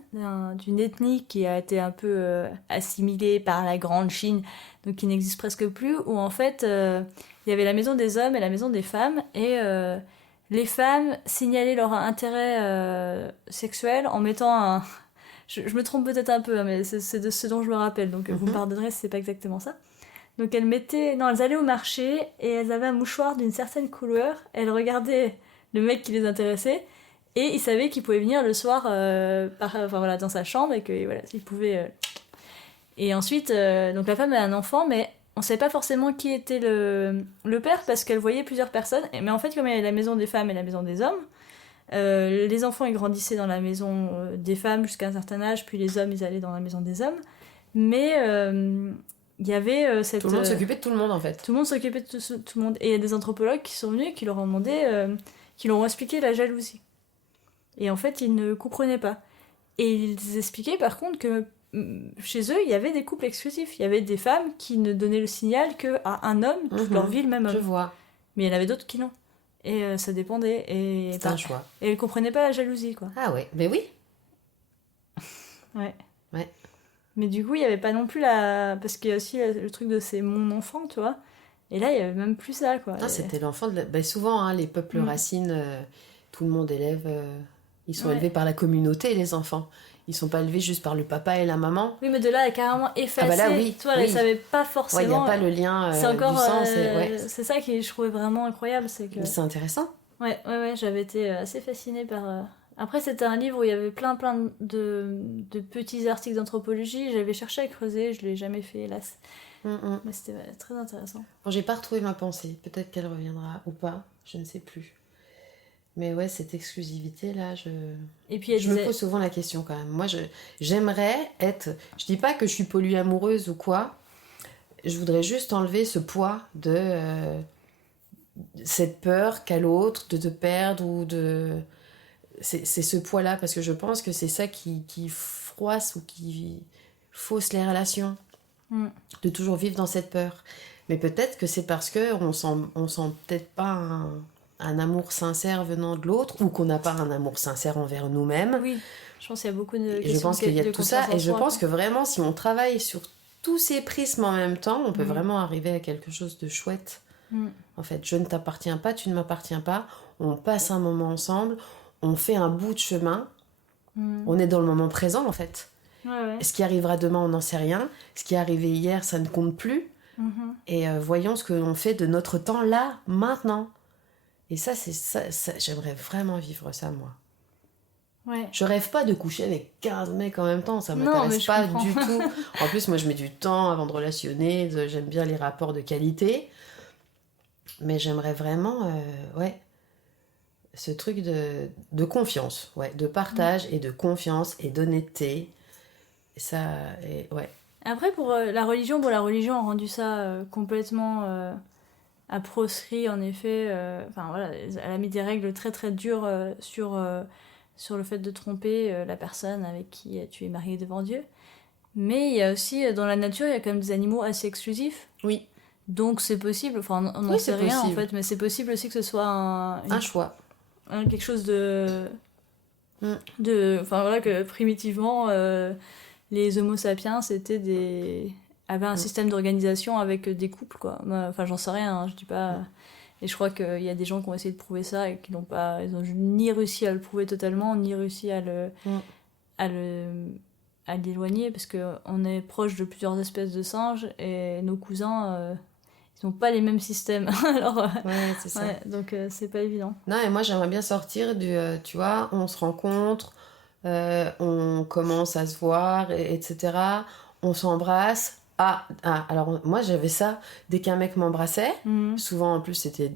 d'une ethnie qui a été un peu assimilée par la Grande Chine, donc qui n'existe presque plus, où en fait, il y avait la maison des hommes et la maison des femmes, et les femmes signalaient leur intérêt sexuel en mettant un... Je me trompe peut-être un peu, hein, mais c'est de ce dont je me rappelle, donc vous me pardonnerez si c'est pas exactement ça. Donc elles allaient au marché, et elles avaient un mouchoir d'une certaine couleur, elles regardaient le mec qui les intéressait, et il savait qu'il pouvait venir le soir dans sa chambre, et que voilà, il pouvait... Et ensuite, donc la femme a un enfant, mais on ne savait pas forcément qui était le père, parce qu'elle voyait plusieurs personnes, mais en fait, comme il y avait la maison des femmes et la maison des hommes, les enfants ils grandissaient dans la maison des femmes jusqu'à un certain âge, puis les hommes ils allaient dans la maison des hommes, mais il y avait cette... Tout le monde s'occupait de tout le monde en fait. Tout le monde s'occupait de tout le monde, et il y a des anthropologues qui sont venus, qui leur ont demandé... qui leur ont expliqué la jalousie. Et en fait, ils ne comprenaient pas. Et ils expliquaient par contre que chez eux, il y avait des couples exclusifs. Il y avait des femmes qui ne donnaient le signal qu'à un homme toute leur vie, le même Je homme. vois. Mais il y en avait d'autres qui non. Et ça dépendait. Et C'est un choix. Et elles comprenaient pas la jalousie, quoi. Ah ouais, mais oui. Ouais. Ouais. Mais du coup, il y avait pas non plus la... Parce qu'il y a aussi le truc de c'est mon enfant, tu vois. Et là, il y avait même plus ça, quoi. Ah, c'était l'enfant de la... souvent, hein, les peuples racines, tout le monde élève... ils sont élevés par la communauté, les enfants. Ils sont pas élevés juste par le papa et la maman. Oui, mais de là, elle est carrément effacée. Ah bah là, oui. Toi, elle savait pas forcément... Ouais, il n'y a pas le lien c'est encore, du sang. C'est ça que je trouvais vraiment incroyable, c'est que... C'est intéressant. Ouais, j'avais été assez fascinée par... Après, c'était un livre où il y avait plein de petits articles d'anthropologie. J'avais cherché à creuser, je l'ai jamais fait, hélas. Mais c'était très intéressant. Bon, j'ai pas retrouvé ma pensée. Peut-être qu'elle reviendra ou pas, je ne sais plus. Mais ouais, cette exclusivité-là, Et puis, je me pose souvent la question quand même. Moi, j'aimerais être... Je dis pas que je suis polyamoureuse ou quoi. Je voudrais juste enlever ce poids de... cette peur qu'a l'autre de te perdre ou de... C'est ce poids-là, parce que je pense que c'est ça qui froisse ou qui fausse les relations. De toujours vivre dans cette peur. Mais peut-être que c'est parce qu'on sent peut-être pas un amour sincère venant de l'autre, ou qu'on n'a pas un amour sincère envers nous-mêmes. Oui, je pense qu'il y a beaucoup de questions. Je pense qu'il y a tout ça, et je pense que vraiment, si on travaille sur tous ces prismes en même temps, on peut vraiment arriver à quelque chose de chouette. En fait, je ne t'appartiens pas, tu ne m'appartiens pas, on passe un moment ensemble, on fait un bout de chemin, on est dans le moment présent en fait. Ouais. Ce qui arrivera demain, on n'en sait rien. Ce qui est arrivé hier, ça ne compte plus. Et voyons ce que l'on fait de notre temps là, maintenant. Et ça, c'est ça, j'aimerais vraiment vivre ça, moi. Ouais. Je rêve pas de coucher avec 15 mecs en même temps, ça m'intéresse pas du tout. En plus, moi, je mets du temps avant de relationner, j'aime bien les rapports de qualité. Mais j'aimerais vraiment, ce truc de confiance, de partage et de confiance et d'honnêteté. Et ça, ouais. Après, pour la religion, la religion a rendu ça complètement à proscrit, en effet. Enfin, voilà, elle a mis des règles très très dures sur le fait de tromper la personne avec qui tu es marié devant Dieu. Mais il y a aussi, dans la nature, il y a quand même des animaux assez exclusifs. Oui. Donc c'est possible, enfin on n'en sait rien en fait, mais c'est possible aussi que ce soit un choix. Quelque chose enfin voilà, que primitivement les homo sapiens avaient un système d'organisation avec des couples, quoi. Enfin j'en sais rien, hein, je dis pas... Et je crois qu'il y a des gens qui ont essayé de prouver ça et qui n'ont pas... Ils ont ni réussi à le prouver totalement, ni réussi à l'éloigner, parce qu'on est proche de plusieurs espèces de singes et nos cousins... ils n'ont pas les mêmes systèmes. Alors, ouais, c'est ça. Ouais, donc c'est pas évident. Non, et moi j'aimerais bien sortir du, tu vois, on se rencontre, on commence à se voir, etc. On s'embrasse. Alors moi j'avais ça, dès qu'un mec m'embrassait, souvent en plus c'était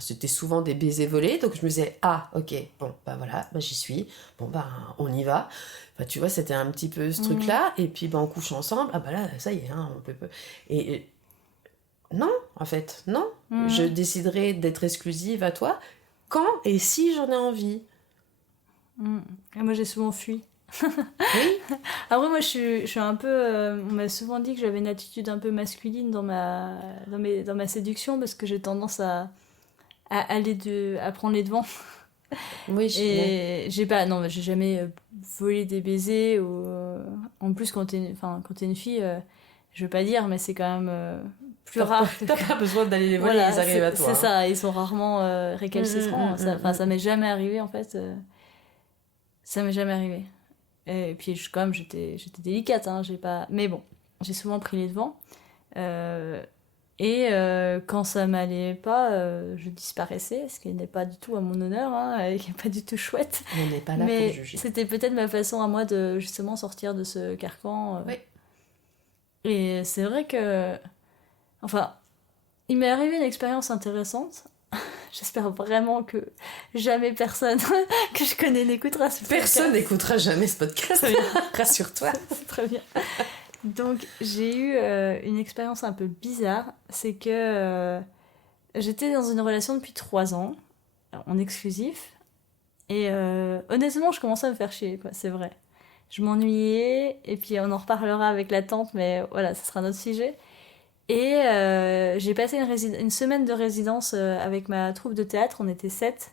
c'était souvent des baisers volés, donc je me disais, ok, bon, bah voilà, bah j'y suis, bon bah on y va. Enfin, tu vois, c'était un petit peu ce truc-là, et puis bah on couche ensemble, bah là, ça y est, hein, on peut... Et non, en fait, non. Je déciderai d'être exclusive à toi quand et si j'en ai envie. Et moi, j'ai souvent fui. Oui. Après, moi, je suis un peu... on m'a souvent dit que j'avais une attitude un peu masculine dans ma séduction, parce que j'ai tendance à prendre les devants. Oui, et j'ai jamais volé des baisers. En plus, quand t'es une fille... je veux pas dire, mais c'est quand même plus rare. T'as pas besoin d'aller les voler, ils arrivent à toi. C'est ça, ils sont rarement récalcitrants. Ça m'est jamais arrivé, en fait. Ça m'est jamais arrivé. Et puis, quand même, j'étais délicate. Hein, mais bon, j'ai souvent pris les devants. Et quand ça m'allait pas, je disparaissais, ce qui n'est pas du tout à mon honneur, hein, qui n'est pas du tout chouette. On n'est pas là pour juger. C'était peut-être ma façon à moi de justement sortir de ce carcan. Oui. Et c'est vrai que... Enfin, il m'est arrivé une expérience intéressante. J'espère vraiment que jamais personne que je connais n'écoutera ce podcast. Personne n'écoutera jamais ce podcast, rassure-toi. C'est très bien. Donc, j'ai eu une expérience un peu bizarre. C'est que j'étais dans une relation depuis 3 ans, en exclusif. Et honnêtement, je commençais à me faire chier, quoi, c'est vrai. Je m'ennuyais, et puis on en reparlera avec la tante, mais voilà, ça sera un autre sujet. Et j'ai passé une semaine de résidence avec ma troupe de théâtre, on était 7,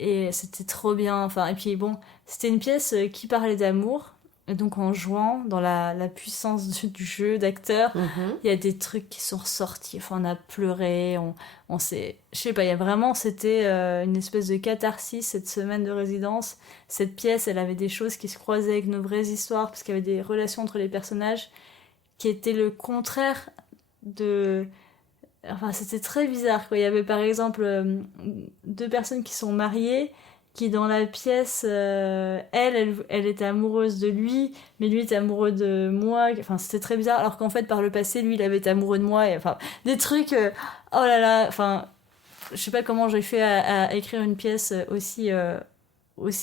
et c'était trop bien. Enfin, et puis bon, c'était une pièce qui parlait d'amour, et donc en jouant dans la puissance du jeu d'acteur, il y a des trucs qui sont ressortis. Enfin, on a pleuré, on s'est... Je sais pas, il y a vraiment... C'était une espèce de catharsis, cette semaine de résidence. Cette pièce, elle avait des choses qui se croisaient avec nos vraies histoires, parce qu'il y avait des relations entre les personnages qui étaient le contraire de... Enfin, c'était très bizarre, quoi. Il y avait par exemple 2 personnes qui sont mariées, qui dans la pièce, elle était amoureuse de lui, mais lui était amoureux de moi. Enfin, c'était très bizarre, alors qu'en fait, par le passé, lui, il avait été amoureux de moi. Et, enfin, des trucs... oh là là, enfin... Je sais pas comment j'ai fait à écrire une pièce aussi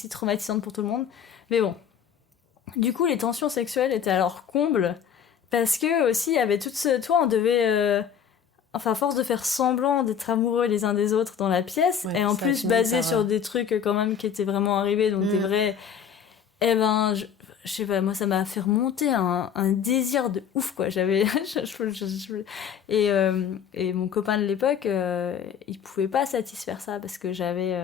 traumatisante pour tout le monde. Mais bon. Du coup, les tensions sexuelles étaient à leur comble, parce que aussi, il y avait tout ce... Toi, on devait... Enfin, à force de faire semblant d'être amoureux les uns des autres dans la pièce, et en plus basé sur des trucs quand même qui étaient vraiment arrivés, donc des vrais... Eh ben, je sais pas, moi ça m'a fait remonter un désir de ouf, quoi. J'avais... et mon copain de l'époque, il pouvait pas satisfaire ça, parce que j'avais...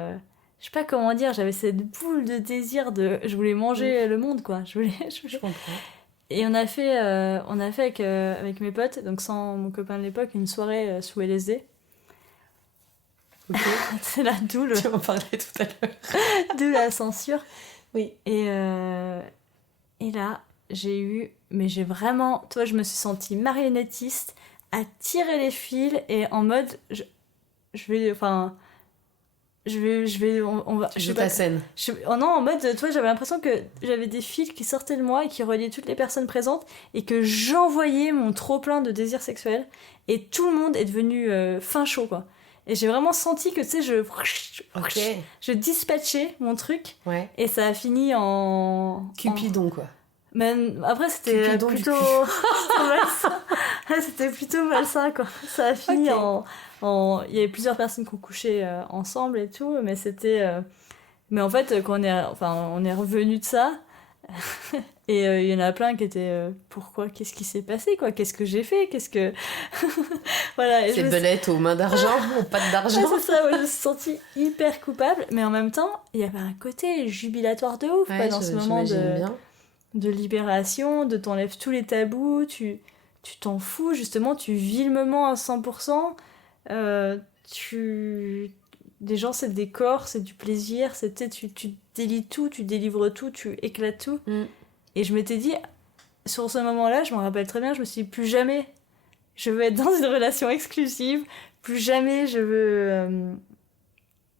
je sais pas comment dire, j'avais cette boule de désir de... Je voulais manger le monde, quoi. Je comprends. Et on a fait avec mes potes, donc sans mon copain de l'époque, une soirée sous LSD. Ok. C'est là d'où le... Tu m'en parlais tout à l'heure. D'où la censure. Oui. Et là, j'ai vraiment... Toi, je me suis sentie marionnettiste à tirer les fils et en mode... On va, tu joues ta scène. Oh non, en mode, toi, j'avais l'impression que j'avais des fils qui sortaient de moi et qui reliaient toutes les personnes présentes et que j'envoyais mon trop-plein de désirs sexuels et tout le monde est devenu fin chaud, quoi. Et j'ai vraiment senti que, tu sais, je dispatchais mon truc et ça a fini en... Cupidon, quoi. Mais après, c'était Cupidon plutôt malsain. C'était plutôt malsain, quoi. Ça a fini il y avait plusieurs personnes qui ont couché ensemble et tout, mais c'était... Mais en fait, quand on est revenu de ça, et il y en a plein qui étaient... pourquoi ? Qu'est-ce qui s'est passé, quoi ? Qu'est-ce que j'ai fait ? Voilà. C'est belette aux mains d'argent, aux pattes d'argent. Ouais, c'est ça, je me suis sentie hyper coupable, mais en même temps, il y avait un côté jubilatoire de ouf, quoi, dans ce moment de libération, de t'enlèves tous les tabous, tu t'en fous, justement, tu vis le moment à 100%, des gens, c'est des corps, c'est du plaisir, tu délies tout, tu délivres tout, tu éclates tout. Et je m'étais dit, sur ce moment-là, je m'en rappelle très bien, je me suis dit, plus jamais je veux être dans une relation exclusive, plus jamais je veux...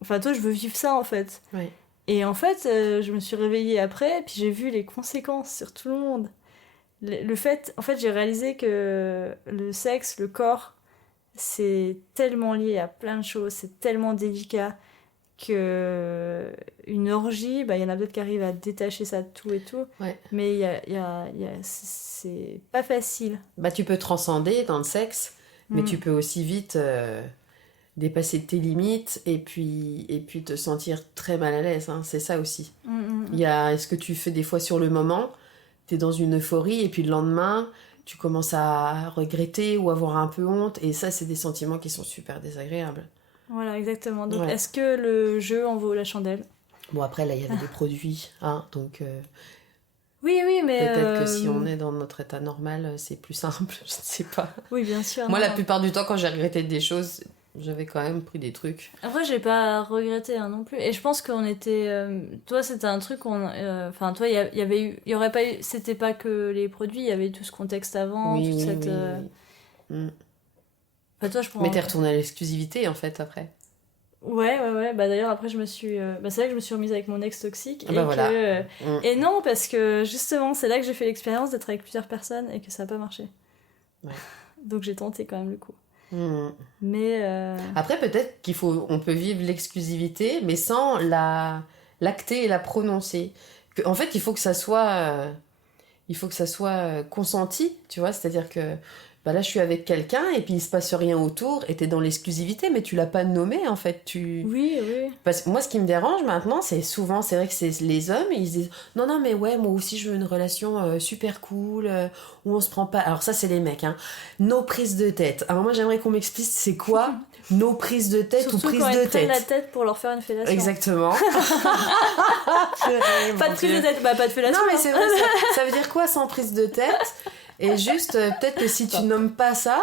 Enfin, toi, je veux vivre ça, en fait. Oui. Et en fait, je me suis réveillée après, puis j'ai vu les conséquences sur tout le monde. Le fait, en fait, j'ai réalisé que le sexe, le corps, c'est tellement lié à plein de choses, c'est tellement délicat que une orgie, il y en a peut-être qui arrivent à détacher ça de tout et tout, mais c'est pas facile. Tu peux transcender dans le sexe, mais tu peux aussi vite dépasser tes limites et puis te sentir très mal à l'aise, hein. C'est ça aussi. Il y a ce que tu fais des fois sur le moment, t'es dans une euphorie et puis le lendemain tu commences à regretter ou avoir un peu honte, et ça c'est des sentiments qui sont super désagréables. Voilà, exactement. Donc est-ce que le jeu en vaut la chandelle ? Bon, après là il y avait des produits, hein, donc oui, mais peut-être que si on est dans notre état normal, c'est plus simple, je ne sais pas. Oui, bien sûr. Moi, la plupart du temps, quand j'ai regretté des choses, j'avais quand même pris des trucs. Après, j'ai pas regretté non plus. Et je pense qu'on était... toi, c'était un truc... Enfin, toi, il y aurait pas eu... C'était pas que les produits, il y avait tout ce contexte avant, toute cette... Enfin, toi, Mais t'es retournée à l'exclusivité, en fait, après. Ouais. D'ailleurs, après, je me suis... c'est là que je me suis remise avec mon ex toxique. Voilà. Et non, parce que, justement, c'est là que j'ai fait l'expérience d'être avec plusieurs personnes et que ça n'a pas marché. Ouais. Donc, j'ai tenté quand même le coup. Mais... Après, peut-être on peut vivre l'exclusivité, mais sans l'acter et la prononcer. En fait, il faut que ça soit consenti, tu vois. C'est-à-dire que bah là je suis avec quelqu'un et puis il se passe rien autour et t'es dans l'exclusivité, mais tu l'as pas nommé en fait. Oui, oui. Parce que moi, ce qui me dérange maintenant, c'est souvent, c'est vrai que c'est les hommes, ils se disent non, mais ouais, moi aussi je veux une relation super cool, où on se prend pas. Alors, ça, c'est les mecs, hein. Nos prises de tête. Alors, moi, j'aimerais qu'on m'explique c'est quoi nos prises de tête Surtout ou prises quand de ils prennent la tête. tête pour leur faire une fellation. Exactement. Pas de prise de tête, bah pas de fellation. Non, mais c'est vrai, ça veut dire quoi sans prise de tête? Et juste, peut-être que si tu nommes pas ça,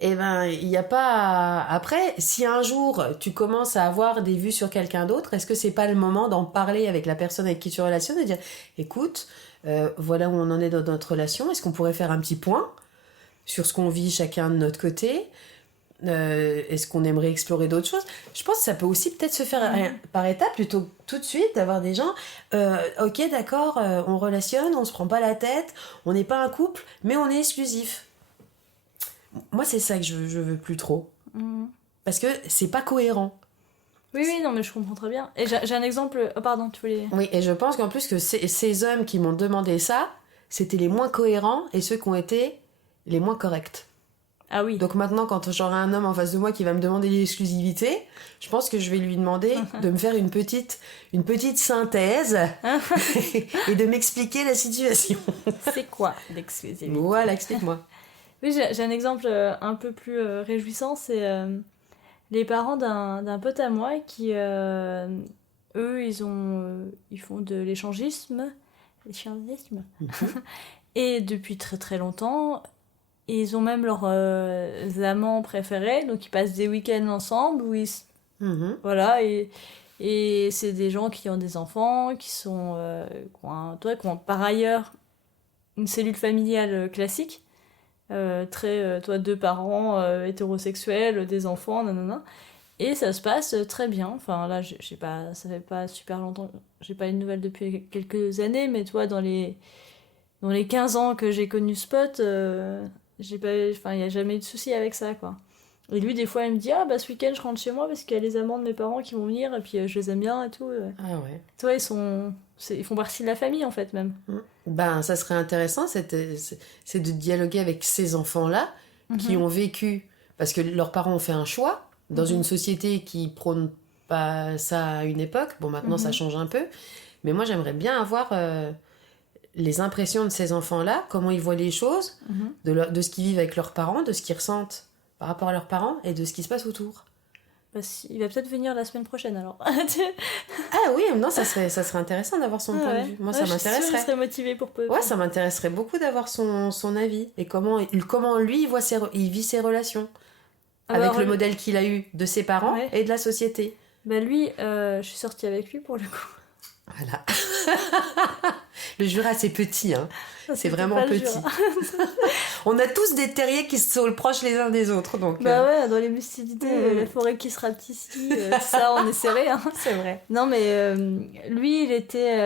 eh ben, il n'y a pas... Après, si un jour, tu commences à avoir des vues sur quelqu'un d'autre, est-ce que c'est pas le moment d'en parler avec la personne avec qui tu relationnes et de dire, écoute, voilà où on en est dans notre relation, est-ce qu'on pourrait faire un petit point sur ce qu'on vit chacun de notre côté? Est-ce qu'on aimerait explorer d'autres choses? Je pense que ça peut aussi peut-être se faire par étapes, plutôt que tout de suite d'avoir des gens, ok, d'accord, on relationne, on se prend pas la tête, on n'est pas un couple, mais on est exclusif. Moi, c'est ça que je veux plus trop. Parce que c'est pas cohérent. Oui, non, mais je comprends très bien. Et j'ai un exemple... Oh, pardon, tu voulais... Oui, et je pense qu'en plus que ces hommes qui m'ont demandé ça, c'était les moins cohérents et ceux qui ont été les moins corrects. Ah oui. Donc maintenant, quand j'aurai un homme en face de moi qui va me demander l'exclusivité, je pense que je vais lui demander de me faire une petite synthèse et de m'expliquer la situation. C'est quoi l'exclusivité? Voilà, explique-moi. Oui, j'ai un exemple un peu plus réjouissant, c'est les parents d'un pote à moi qui, eux, ils font de l'échangisme. Et depuis très très longtemps, ils ont même leurs amants préférés, donc ils passent des week-ends ensemble, où voilà, et c'est des gens qui ont des enfants, qui ont par ailleurs une cellule familiale classique. Deux parents hétérosexuels, des enfants, nanana. Et ça se passe très bien. Enfin, là, ça fait pas super longtemps, j'ai pas eu de nouvelles depuis quelques années, mais toi, dans les 15 ans que j'ai connu ce pote, il n'y a jamais eu de souci avec ça, quoi. Et lui, des fois, il me dit, ah, bah, ce week-end, je rentre chez moi parce qu'il y a les amants de mes parents qui vont venir, et puis je les aime bien et tout. Ah ouais. Toi, ils font partie de la famille, en fait, même. Ben, ça serait intéressant, c'est de dialoguer avec ces enfants-là qui ont vécu, parce que leurs parents ont fait un choix dans une société qui prône pas ça à une époque. Bon, maintenant, ça change un peu. Mais moi, j'aimerais bien avoir les impressions de ces enfants-là, comment ils voient les choses, de ce qu'ils vivent avec leurs parents, de ce qu'ils ressentent par rapport à leurs parents et de ce qui se passe autour. Bah, il va peut-être venir la semaine prochaine, alors. Ah oui, non, ça serait intéressant d'avoir son point de vue. Moi, ça m'intéresserait. Je suis sûre qu'il serait motivé pour peu. Ouais, ça m'intéresserait beaucoup d'avoir son avis et comment lui il vit ses relations avec le modèle qu'il a eu de ses parents et de la société. Bah lui, je suis sortie avec lui pour le coup. Voilà. Le Jura, c'est petit, hein. C'est vraiment petit. On a tous des terriers qui sont proches les uns des autres, donc. Bah ouais, dans les mustilités, la forêt qui se rapetissait, ça, on est serré, hein. C'est vrai. Non, mais lui, il était.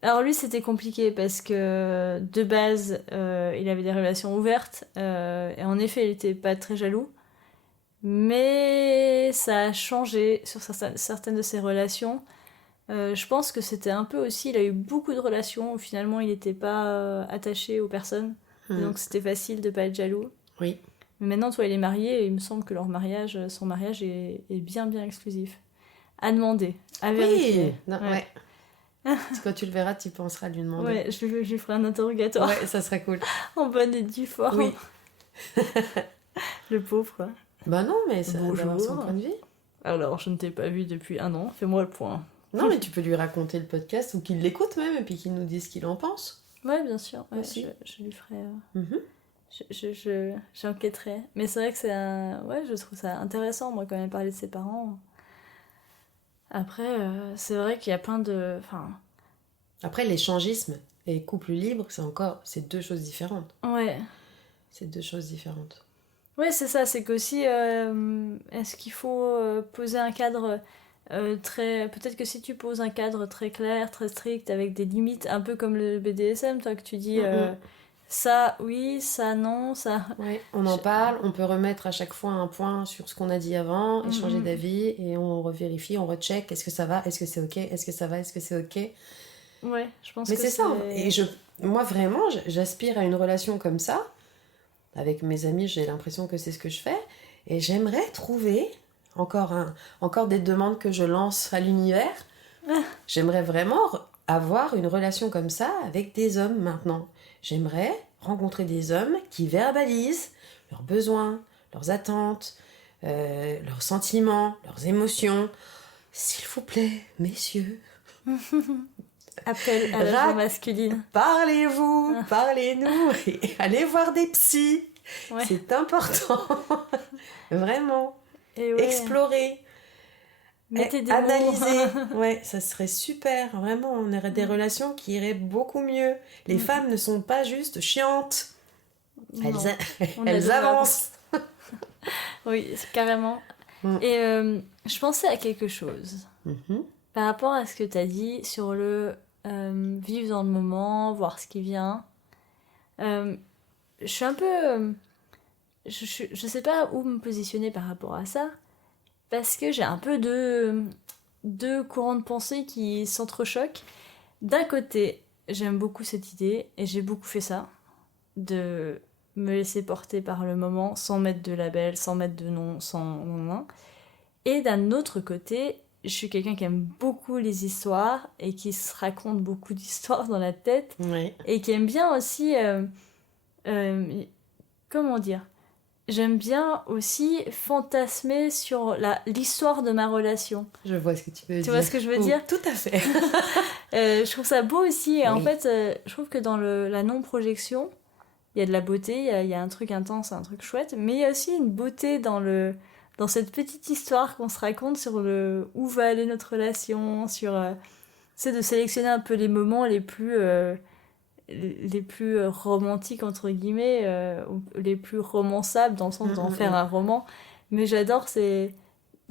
Alors lui, c'était compliqué parce que de base, il avait des relations ouvertes et en effet, il était pas très jaloux. Mais ça a changé sur certaines de ses relations. Je pense que c'était un peu aussi, il a eu beaucoup de relations où finalement il n'était pas attaché aux personnes. Et donc c'était facile de pas être jaloux. Oui. Mais maintenant, toi, il est marié et il me semble que son mariage est bien bien exclusif. À demander, à vérifier. Oui, ouais. Quand tu le verras, tu penseras à lui demander. Ouais, je lui ferai un interrogatoire. Ouais, ça serait cool. En bonne et due forme. Oui. Le pauvre, quoi. Bah non, mais ça d'avoir son point de vue. Alors, je ne t'ai pas vu depuis 1 an, fais-moi le point. Non, mais tu peux lui raconter le podcast ou qu'il l'écoute même et puis qu'il nous dise ce qu'il en pense. Ouais, bien sûr. Ouais, aussi. Je lui ferai... J'enquêterai. Mais c'est vrai que je trouve ça intéressant, moi, quand même, parler de ses parents. Après, c'est vrai qu'il y a plein de... Après, l'échangisme et couple libre, c'est 2 choses différentes. Ouais. C'est 2 choses différentes. Ouais, c'est ça. C'est qu'aussi, est-ce qu'il faut poser un cadre très... Peut-être que si tu poses un cadre très clair, très strict, avec des limites, un peu comme le BDSM, toi, que tu dis... Ça, oui, ça, non, ça... Ouais, on en parle, on peut remettre à chaque fois un point sur ce qu'on a dit avant, échanger d'avis, et on revérifie, on recheck, est-ce que ça va, est-ce que c'est ok, est-ce que ça va, est-ce que c'est ok. Ouais, je pense mais que c'est ça, et moi vraiment, j'aspire à une relation comme ça. Avec mes amis, j'ai l'impression que c'est ce que je fais. Et j'aimerais trouver, encore des demandes que je lance à l'univers, j'aimerais vraiment avoir une relation comme ça avec des hommes maintenant. J'aimerais rencontrer des hommes qui verbalisent leurs besoins, leurs attentes, leurs sentiments, leurs émotions. S'il vous plaît, messieurs. Appel à la voix masculine. Parlez-vous, parlez-nous et allez voir des psys. Ouais. C'est important. Vraiment. Et ouais. Explorer. Mettez des analyser. mots. Ouais, ça serait super. Vraiment, on aurait des relations qui iraient beaucoup mieux. Les femmes ne sont pas juste chiantes. Non, Elles avancent. Oui, carrément. Et je pensais à quelque chose. Par rapport à ce que tu as dit sur le vivre dans le moment, voir ce qui vient. Je suis un peu... je sais pas où me positionner par rapport à ça, parce que j'ai un peu deux courants de pensée qui s'entrechoquent. D'un côté, j'aime beaucoup cette idée, et j'ai beaucoup fait ça, de me laisser porter par le moment, sans mettre de label, sans mettre de nom, sans... Et d'un autre côté, je suis quelqu'un qui aime beaucoup les histoires, et qui se raconte beaucoup d'histoires dans la tête, et qui aime bien aussi... comment dire, j'aime bien aussi fantasmer sur l'histoire de ma relation. Je vois ce que tu veux dire. Tu vois ce que je veux dire ? Tout à fait. Je trouve ça beau aussi. Et en fait, je trouve que dans la non-projection, il y a de la beauté, il y a un truc intense, un truc chouette, mais il y a aussi une beauté dans cette petite histoire qu'on se raconte sur où va aller notre relation, sur c'est de sélectionner un peu les moments les plus romantiques entre guillemets, les plus romançables dans le sens d'en faire un roman. Mais j'adore cette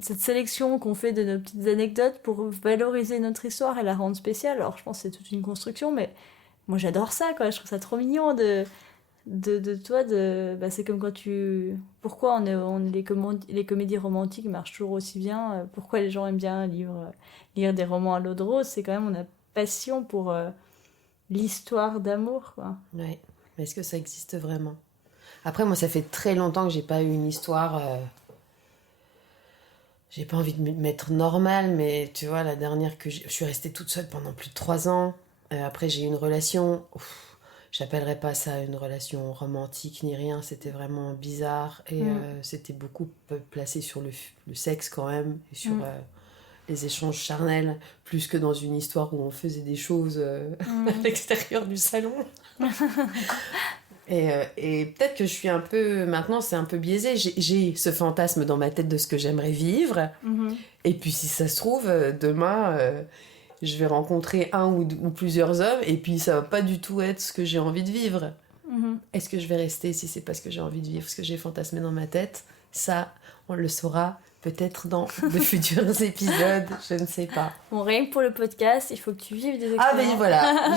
sélection qu'on fait de nos petites anecdotes pour valoriser notre histoire et la rendre spéciale. Alors je pense que c'est toute une construction, mais moi j'adore ça, quoi. Je trouve ça trop mignon c'est comme quand pourquoi les comédies romantiques marchent toujours aussi bien, pourquoi les gens aiment bien lire des romans à l'eau de rose, c'est quand même on a passion pour l'histoire d'amour, quoi. Ouais, mais est-ce que ça existe vraiment ? Après, moi, ça fait très longtemps que j'ai pas eu une histoire... J'ai pas envie de me mettre normale, mais tu vois, la dernière que je suis restée toute seule pendant plus de 3 ans. Après, j'ai eu une relation... j'appellerais pas ça une relation romantique ni rien, c'était vraiment bizarre. Et c'était beaucoup placé sur le sexe quand même, et sur... les échanges charnels, plus que dans une histoire où on faisait des choses à l'extérieur du salon. Et peut-être que je suis un peu... Maintenant, c'est un peu biaisé. J'ai ce fantasme dans ma tête de ce que j'aimerais vivre. Et puis, si ça se trouve, demain, je vais rencontrer un ou plusieurs hommes, et puis ça va pas du tout être ce que j'ai envie de vivre. Est-ce que je vais rester si c'est pas ce que j'ai envie de vivre, ce que j'ai fantasmé dans ma tête ? Ça, on le saura peut-être dans de futurs épisodes, je ne sais pas. Bon, rien que pour le podcast, il faut que tu vives des expériences. Ah, mais voilà,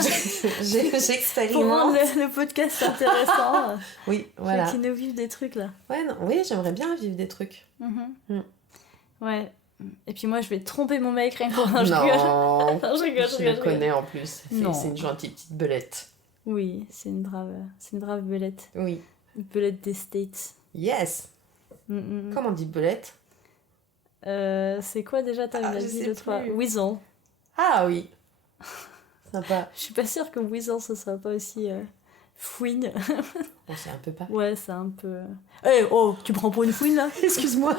j'expérimente. Pour rendre le podcast intéressant. Oui, voilà. Faut qu'ils nous vivent des trucs, là. Ouais, non, oui, j'aimerais bien vivre des trucs. Ouais. Et puis moi, je vais tromper mon mec rien que pour... Non, je rigole. Je le connais en plus. C'est une gentille petite belette. Oui, c'est une brave belette. Oui. Une belette des States. Yes. Comment on dit belette ? C'est quoi déjà t'as dit l'autre fois ? Weasel. Ah oui. Sympa. Je suis pas sûre que Weasel ce soit pas aussi fouine. Bon, c'est un peu pas. Ouais, c'est un peu... Hey, oh, tu prends pour une fouine là ? Excuse-moi.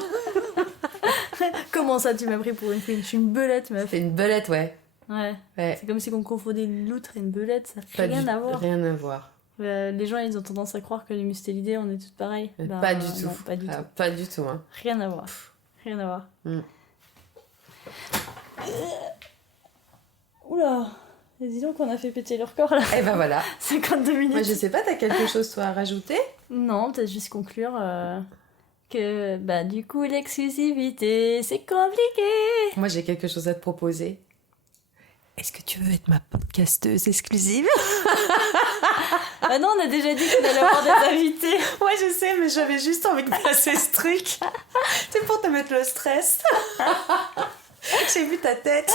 Comment ça tu m'as pris pour une fouine ? Je suis une belette, meuf. C'est une belette, ouais. Ouais. C'est comme si on confondait une loutre et une belette, ça n'a rien à voir. Rien à voir. Les gens, ils ont tendance à croire que les mustélidés, on est toutes pareilles. Pas du tout. Non, pas du tout. Pas du tout, hein. Rien à voir. Rien à voir. Oula, dis donc qu'on a fait péter leur corps là. Et ben voilà. 52 minutes. Moi je sais pas, t'as quelque chose toi à rajouter ? Non, peut-être juste conclure que du coup l'exclusivité c'est compliqué. Moi j'ai quelque chose à te proposer. Est-ce que tu veux être ma podcasteuse exclusive ? Ah non, on a déjà dit qu'on allait avoir des invités. Ouais, je sais, mais j'avais juste envie de placer ce truc. C'est pour te mettre le stress. J'ai vu ta tête.